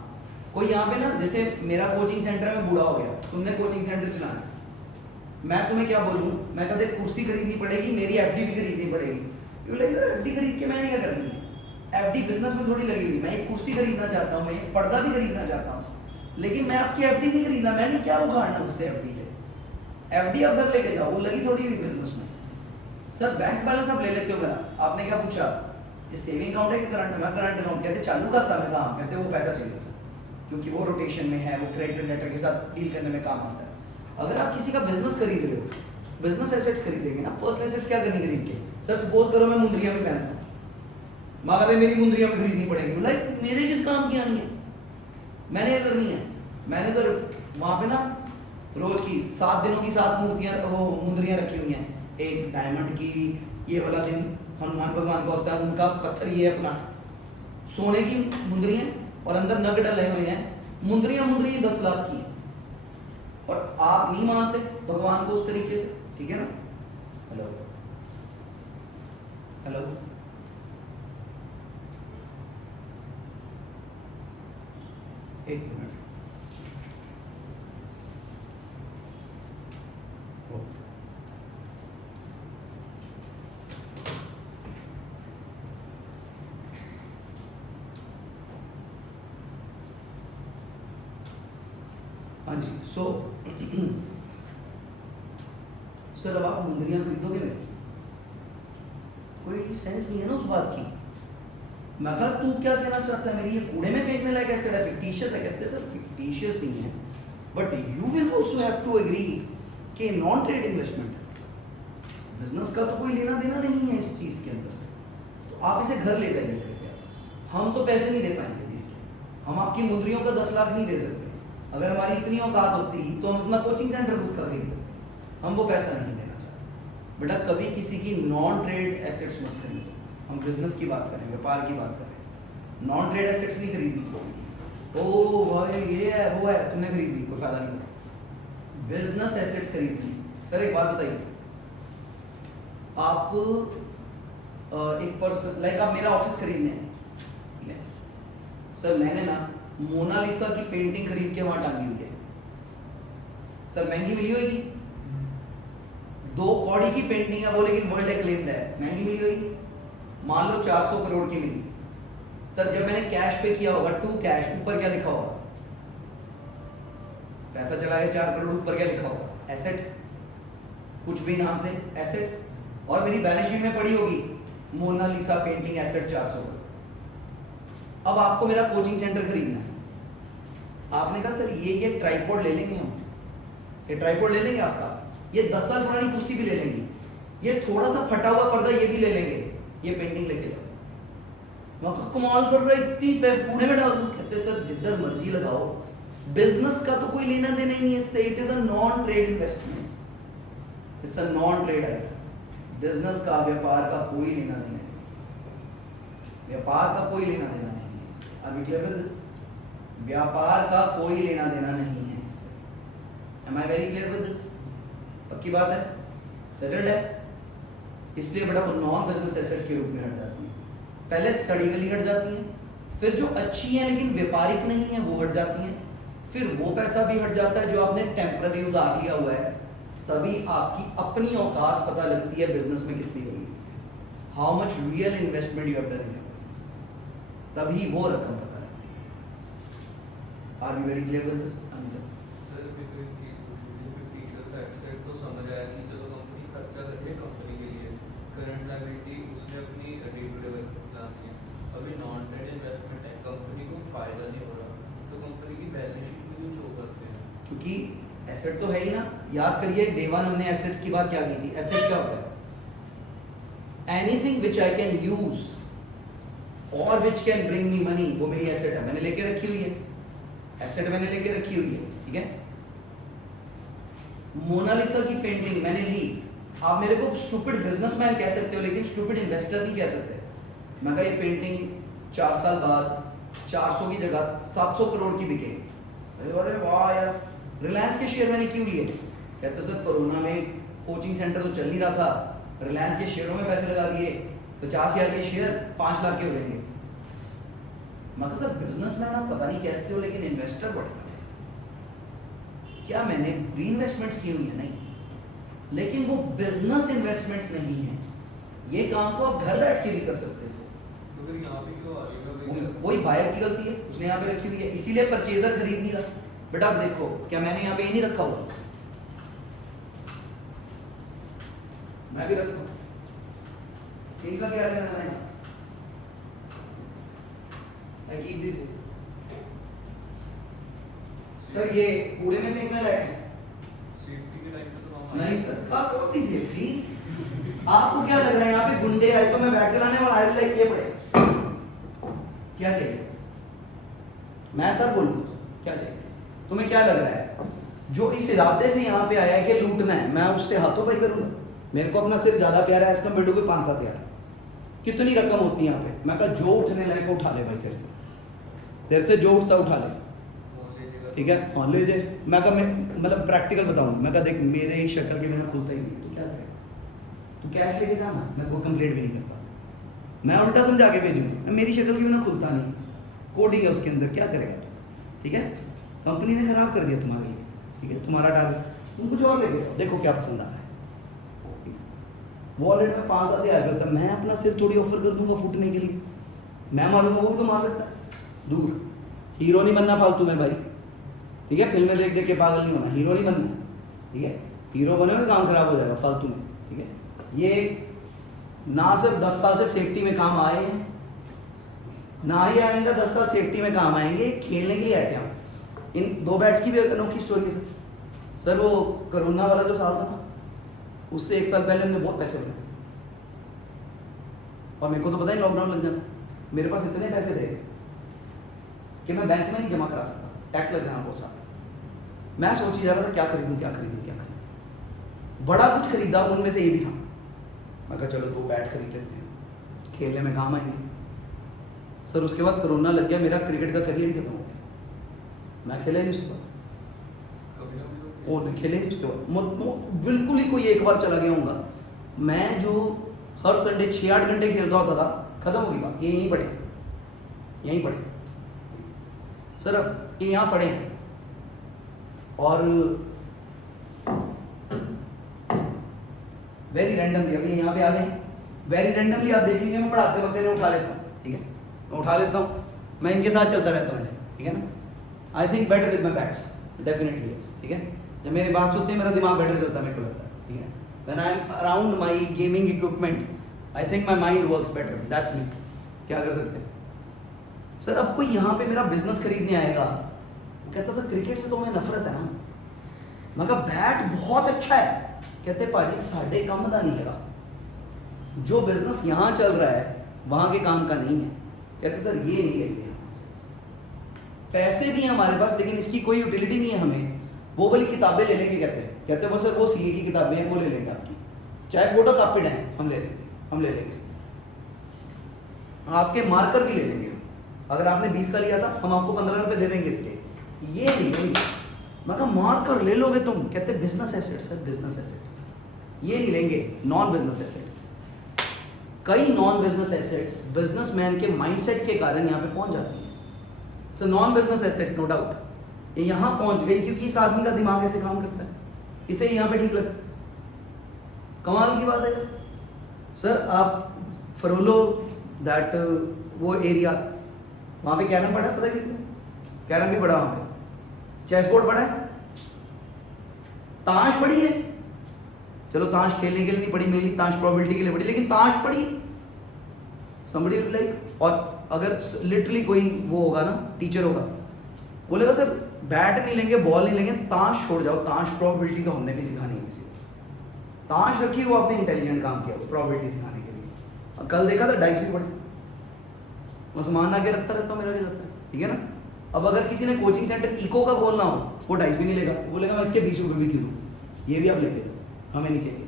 कोई यहाँ पे ना जैसे मेरा कोचिंग सेंटर में बूढ़ा हो गया तुमने कोचिंग सेंटर चलाना है मैं तुम्हें क्या बोलूँ मैं कहते कुर्सी खरीदनी पड़ेगी मेरी एफडी भी खरीदनी पड़ेगी यू लाइक सर एफडी खरीद के मैंने क्या करनी है एफडी बिजनेस में थोड़ी लगी हुई मैं एक कुर्सी खरीदना चाहता हूँ मैं एक पर्दा भी खरीदना चाहता हूँ लेकिन मैं आपकी एफडी नहीं खरीदना मैंने क्या उखाड़ना उससे एफडी से एफडी आप घर लेके जाओ वो लगी थोड़ी हुई बिजनेस में सर बैंक बैलेंस आप ले लेते हो मेरा आपने क्या पूछा ये सेविंग अकाउंट है कि करंट है मैं करंट अकाउंट कहते चालू खाता मैं कहाँ कहते वो पैसा चाहिए सर क्योंकि वो रोटेशन में है वो क्रेडिट लेटर के साथ डील करने में काम आता है अगर आप किसी का बिजनेस खरीद रहे हो बिजनेस एसेट्स खरीदेंगे ना पर्सनल एसेट्स क्या करनी खरीद के सर सपोज करो मैं मुंदरियां भी पहनता हूँ माँ कहते मेरी मुंदरियां भी खरीदनी पड़ेगी लाइक मेरे किस काम की आनी है मैंने क्या करनी है मैंने सर वहाँ पे ना रोज की 7 दिनों की 7 मूर्तियां वो मुंदरियां रखी हुई हैं एक डायमंड की ये वाला दिन हनुमान भगवान का होता है उनका पत्थर ये है फलाना सोने की मुंदरियां और अंदर नग डले हुए हैं मुंदरियां 10 लाख की हैं और आप नहीं मानते भगवान को उस तरीके से ठीक है ना हेलो हेलो एक मिनट हाँ जी सो सर अब आप मुंदरियां खरीदोगे मेरे कोई सेंस नहीं है ना उस बात की मैं कहा तू क्या कहना चाहता है मेरी ये कूड़े में फेंकने लायक ऐसे है फिक्टिशियस है कहते हैं सर फिक्टिशियस नहीं है but you will also have to agree कि नॉन ट्रेड इन्वेस्टमेंट बिजनेस का तो कोई लेना देना नहीं है इस चीज के अंदर से तो आप इसे घर ले जाइए कृपया हम तो पैसे नहीं दे पाएंगे इसके हम आपकी मुंदरियों का 10 लाख नहीं दे सकते अगर हमारी इतनी औकात होती तो हम अपना कोचिंग सेंटर खुद का खरीद लेते हम वो पैसा नहीं देना चाहते बेटा कभी किसी की नॉन ट्रेड एसेट्स मत खरीदो हम बिजनेस की बात करें व्यापार की बात करें नॉन ट्रेड एसेट्स नहीं खरीदनी ओ भाई ये है वो है तुमने खरीद ली कोई फायदा नहीं होगा बिजनेस एसेट्स खरीदनी सर एक बात बताइए आप एक पर्सन लाइक आप मेरा ऑफिस खरीदने हैं ठीक है सर मैंने ना मोनालिसा की पेंटिंग खरीद के वहां टांगी हुई है सर महंगी मिली होगी 2 कौड़ी की पेंटिंग है वो लेकिन वर्ल्ड एक्लेम्ड है महंगी मिली होगी मान लो 400 करोड़ की मिली सर जब मैंने कैश पे किया होगा टू कैश ऊपर क्या लिखा होगा पैसा चला गया 4 करोड़ ऊपर क्या लिखा होगा एसेट कुछ भी नाम से एसेट और मेरी बैलेंस शीट में पड़ी होगी मोनालिसा पेंटिंग एसेट 400 करोड़ अब आपको मेरा कोचिंग सेंटर खरीदना है आपने कहा सर ये ट्राइपॉड ले लेंगे हम ये ट्राइपॉड ले लेंगे आपका ये 10 साल पुरानी कुर्सी भी ले लेंगे ये थोड़ा सा फटा हुआ पर्दा ये भी ले लेंगे ये पेंटिंग लेके जाओ मैं तो कमाल कर रहा है इतनी कूड़े में डाल दूं कहते सर जिधर मर्जी लगाओ बिजनेस का तो कोई लेना देना ही नहीं है इससे it is a non trade investment it's a non trade item business का व्यापार का कोई लेना देना नहीं व्यापार का कोई लेना देना नहीं है इससे are we clear with this व्यापार का कोई लेना देना नहीं है इससे am I very clear with this पक्की बात है सेटल्ड है इसलिए बड़ा वो नॉन बिजनेस एसेट्स के रूप में हट जाती है पहले सड़ी गली हट जाती हैं फिर जो अच्छी हैं लेकिन व्यापारिक नहीं है वो हट जाती हैं फिर वो पैसा भी हट जाता है जो आपने टेम्पररी उधार लिया हुआ है तभी आपकी अपनी औकात पता लगती है बिजनेस में कितनी होगी how much real investment you have done in your business तभी वो रकम पता लगती है are you very clear with this? हाँ जी सर आपसे एक चीज़ पूछनी थी, फिक्टिशियस एसेट तो समझ आया कि चलो कंपनी खर्चा कर रही है कंपनी के लिए, करंट लायबिलिटी उसने अपनी डे टू डे वर्क चलानी है। अभी नॉन ट्रेड इन्वेस्टमेंट है, कंपनी को फायदा नहीं हो रहा, तो कंपनी की बैलेंस शीट में क्यों शो करते हैं? क्योंकि एसेट तो है ही ना। याद करिए डे वन हमने एसेट्स की बात क्या की थी। एसेट क्या होता है? Anything which I can use or which can bring me money, वो मेरी एसेट है, मैंने लेके रखी हुई है। एसेट मैंने लेके रखी हुई है, ठीक है। मोनालिसा की पेंटिंग मैंने ली, आप मेरे को स्टूपिड बिजनेसमैन कह सकते हो लेकिन स्टूपिड इन्वेस्टर नहीं कह सकते। मैं कहा ये पेंटिंग 4 साल बाद 400 की जगह 700 करोड़ की बिकेगी। अरे वाह यार, रिलायंस के शेयर मैंने क्यों लिए? कहते सर कोरोना में कोचिंग सेंटर तो चल नहीं रहा था, रिलायंस के शेयरों में पैसे लगा दिए, 50,000 के शेयर 5 लाख के हो जाएंगे। मैं कहा सर बिजनेसमैन आप पता नहीं कैसे हो लेकिन इन्वेस्टर बड़े बड़े। क्या मैंने री इन्वेस्टमेंट्स की हुई है? नहीं, लेकिन वो बिजनेस इन्वेस्टमेंट्स नहीं है। ये काम तो आप घर बैठ के भी कर सकते हो। तो फिर यहाँ पे क्यों आ गया? वही बायर की गलती है, उसने यहाँ पे रखी हुई है, इसीलिए परचेजर खरीद नहीं रहा। बट अब देखो क्या मैंने यहाँ पे ये नहीं रखा हुआ, मैं भी रखूँ, इनका क्या लेना देना है? I keep this. सर ये कूड़े में फेंकने लायक है? सेफ्टी के टाइम पे तो हम नहीं सर, कौन सी सेफ्टी? आपको क्या लग रहा है यहाँ पे गुंडे आए तो मैं बैठ के लाने वाला आई लाइक ये पड़े? क्या चाहिए? मैं सर बोलूँ क्या चाहिए? तुम्हें क्या लग रहा है? जो इस इरादे से यहाँ पे आया है कि लूटना है, मैं उससे हाथों पाई करूँगा? मेरे को अपना सिर ज्यादा प्यारा है, इसका मेरे को 5-7 यार। कितनी रकम होती है यहाँ पे? मैं कहा जो उठने लायक उठा ले भाई, तेरे से जो उठता उठा ले, ठीक है? हाँ ले जाए। मैं कहा मैं मतलब प्रैक्टिकल बताऊंगा। मैं कहा देख मेरे ही शक्ल के बिना खुलता ही नहीं, तो क्या करेगा? तू कैश लेके जाना, मैं कोई कंप्लेंट भी नहीं करता, मैं उल्टा समझा के भेजूंगा। मेरी शक्ल के बिना खुलता नहीं, कोडिंग है उसके अंदर, क्या करेगा? ठीक है, कंपनी ने खराब कर दिया तुम्हारे लिए, ठीक है? तुम्हारा टारगेट तुम कुछ और लेके देखो क्या पसंद आ रहा है। वॉलेट में 5-7 हज़ार करता, मैं अपना सिर थोड़ी ऑफर कर दूंगा फूटने के लिए। मैं मालूम वो भी तो मार सकता है। दूर, हीरो नहीं बनना फालतू में भाई, ठीक है? फिल्में देख देख के पागल नहीं होना, हीरो नहीं बनना, ठीक है? हीरो बने काम खराब हो जाएगा फालतू में, ठीक है? ये ना सिर्फ 10 साल से सेफ्टी में काम आए हैं, ना ही आएंगे 10 साल सेफ्टी में काम आएंगे, खेलने के लिए आए थे हम। इन 2 बैट्स की भी अनोखी स्टोरी है सर। वो कोरोना वाला जो साल था ना, उससे 1 साल पहले हमने बहुत पैसे बनाए, और मेरे को तो पता ही लॉकडाउन लग जाना। मेरे पास इतने पैसे थे कि मैं बैंक में नहीं जमा करा सकता, टैक्स लग जाना बहुत सारा। मैं सोच ही जा रहा था क्या खरीदूं क्या खरीदूं क्या खरीदूं। बड़ा कुछ खरीदा, उनमें से ये भी था। मैं कहा चलो 2 बैट खरीद लेते हैं, खेलने में काम आएंगे। सर उसके बाद कोरोना लग गया, मेरा क्रिकेट का करियर ही खत्म हो गया। मैं खेला नहीं उसके बाद, वो नहीं खेले नहीं उसके बाद, बिल्कुल ही कोई एक बार चला गया हूँगा। मैं जो हर संडे 6-8 घंटे खेलता होता था, खत्म हो गई बात। ये यहीं पढ़े, यहीं पढ़े सर, अब ये यहाँ पढ़े हैं। और वेरी रैंडमली अभी यहाँ पे आ गए, वेरी रैंडमली आप देखेंगे मैं पढ़ाते वक्त इन्हें उठा लेता हूँ, ठीक है? मैं उठा लेता हूँ, मैं इनके साथ चलता रहता हूँ ऐसे, ठीक है ना? I think better with my bats, definitely yes, ठीक है? जब मेरे पास होते हैं मेरा दिमाग बेटर चलता है, मेरे को लगता है, ठीक है? When I am around my gaming equipment I think my mind works better, that's me. क्या कर सकते हैं सर? अब कोई यहाँ पे मेरा बिजनेस खरीदने आएगा, वो कहता सर क्रिकेट से तो हमें नफरत है ना। मैं कहा बैट बहुत अच्छा है। कहते पाजी साढ़े काम का नहीं लगा, जो बिजनेस यहाँ चल रहा है वहाँ के काम का नहीं है। कहते सर ये नहीं लेंगे, पैसे भी हैं हमारे पास लेकिन इसकी कोई यूटिलिटी नहीं है हमें, वो वाली किताबें ले लेंगे। कहते वो सर वो सीए की किताबें हैं, वो ले लेंगे आपकी, चाहे फोटो कॉपीड हैं हम ले लेंगे, हम ले लेंगे। आपके मार्कर भी ले लेंगे, अगर आपने 20 का लिया था हम आपको 15 रुपए दे देंगे इसके, ये नहीं लेंगे। मैं कहा मार्कर ले लोगे तुम? कहते business asset sir, business asset ये नहीं लेंगे, नॉन बिजनेस एसेट। कई नॉन बिजनेस एसेट्स बिजनेसमैन के माइंडसेट के कारण यहाँ पे पहुंच जाती हैं। So non business asset no doubt ये यहाँ पहुंच गई क्योंकि इस आदमी का दिमाग ऐसे काम करता है, इसे यहाँ पे ठीक लगता है। कमाल की बात है सर, आप फरोलो दैट वो एरिया, वहाँ पे कैरम पढ़ा, पता है किसी ने? कैरम भी पढ़ा वहाँ पे, चेस बोर्ड पढ़ा है, ताश पढ़ी है, चलो ताश खेलने के लिए नहीं पढ़ी, मेनली ताश प्रोबेबिलिटी के लिए पढ़ी, लेकिन ताश पढ़ी somebody will like, और अगर लिटरली कोई वो होगा ना, टीचर होगा, बोलेगा सर बैट नहीं लेंगे, बॉल नहीं लेंगे, ताश छोड़ जाओ, ताश प्रोबेबिलिटी तो हमने भी सिखानी है किसी को। ताश रखी वो आपने इंटेलिजेंट काम किया प्रोबेबिलिटी सिखाने के लिए। और कल देखा था डाइस भी पढ़ी, मैं सामान आके रखता रहता हूँ, मेरा क्या जाता है, ठीक है ना। अब अगर किसी ने कोचिंग सेंटर इको का खोलना हो, वो डाइस भी नहीं लेगा, वो बोलेगा मैं इसके 20 रुपये भी क्यों दूँ, ये भी आप लेके दो, हमें नहीं चाहिए।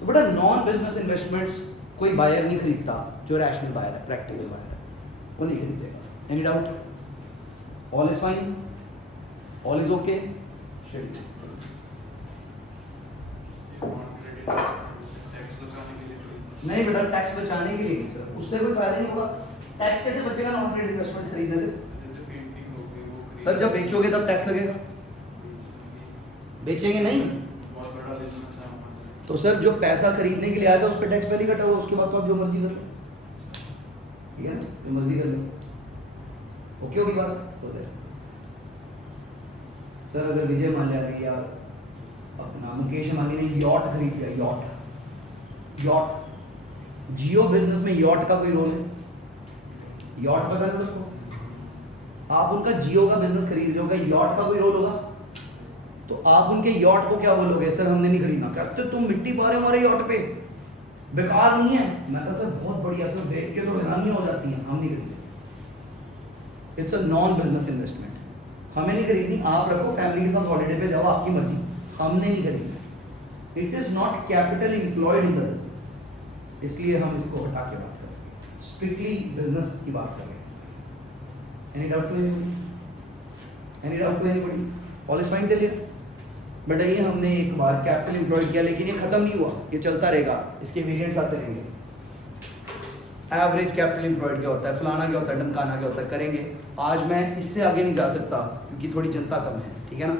तो बेटा नॉन बिजनेस इन्वेस्टमेंट्स कोई बायर नहीं खरीदता जो रैशनल बायर है, प्रैक्टिकल बायर है, वो नहीं खरीदेगा। Any doubt? All is fine, all is okay. नहीं बेटा, टैक्स बचाने के लिए नहीं सर, उससे कोई फायदा नहीं होगा। टैक्स कैसे बचेगा नॉन ट्रेड इन्वेस्टमेंट्स खरीदने से? सर जब बेचोगे तब टैक्स लगेगा, बेचेंगे नहीं तो सर जो पैसा खरीदने के लिए आया था उस पर टैक्स पहले कटा हुआ, उसके बाद तो आप जो मर्जी कर लो, ठीक है ना, जो मर्जी कर लो। ओके होगी बात? सर अगर विजय माल्या ने या अपना मुकेश अंबानी ने यॉट खरीद लिया, यॉट, जियो बिजनेस में यॉट का कोई रोल है? यॉट पता है उसको? आप उनका जियो का बिजनेस खरीद रहे हो, क्या यॉट का कोई रोल होगा? तो आप उनके यॉट को क्या बोलोगे, सर हमने नहीं खरीदना, क्या तो तुम मिट्टी पा रहे हो हमारे यॉट पे, बेकार नहीं है। मैं कहा सर बहुत बढ़िया, तो देख के तो हैरानी हो जाती है, हम नहीं खरीदते। It's a non business investment, हमें नहीं खरीदनी, आप रखो फैमिली के साथ हॉलीडे पे जाओ, आपकी मर्जी, हमने नहीं खरीदना। It is not capital employed in the business, इसलिए हम इसको हटा के बात करेंगे, स्ट्रिक्टली बिजनेस की बात करेंगे। Any doubt to anybody? Any doubt to anybody? All is fine till here? But ये हमने एक बार कैपिटल एम्प्लॉयड किया, लेकिन ये खत्म नहीं हुआ, ये चलता रहेगा, इसके वेरिएंट्स आते रहेंगे। एवरेज कैपिटल एम्प्लॉयड क्या होता है, फलाना क्या होता है, ढमकाना क्या होता है, करेंगे। आज मैं इससे आगे नहीं जा सकता क्योंकि थोड़ी जनता कम है, ठीक है ना,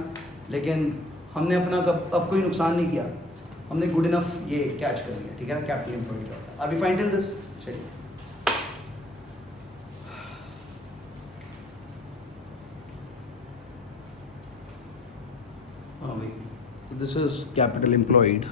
लेकिन हमने अपना अब कोई नुकसान नहीं किया, हमने गुड इनफ ये कैच कर लिया, ठीक है ना, कैपिटल एम्प्लॉयड क्या होता है। Are we fine till this? चलिए हाँ भाई, दिस इज कैपिटल एम्प्लॉयड।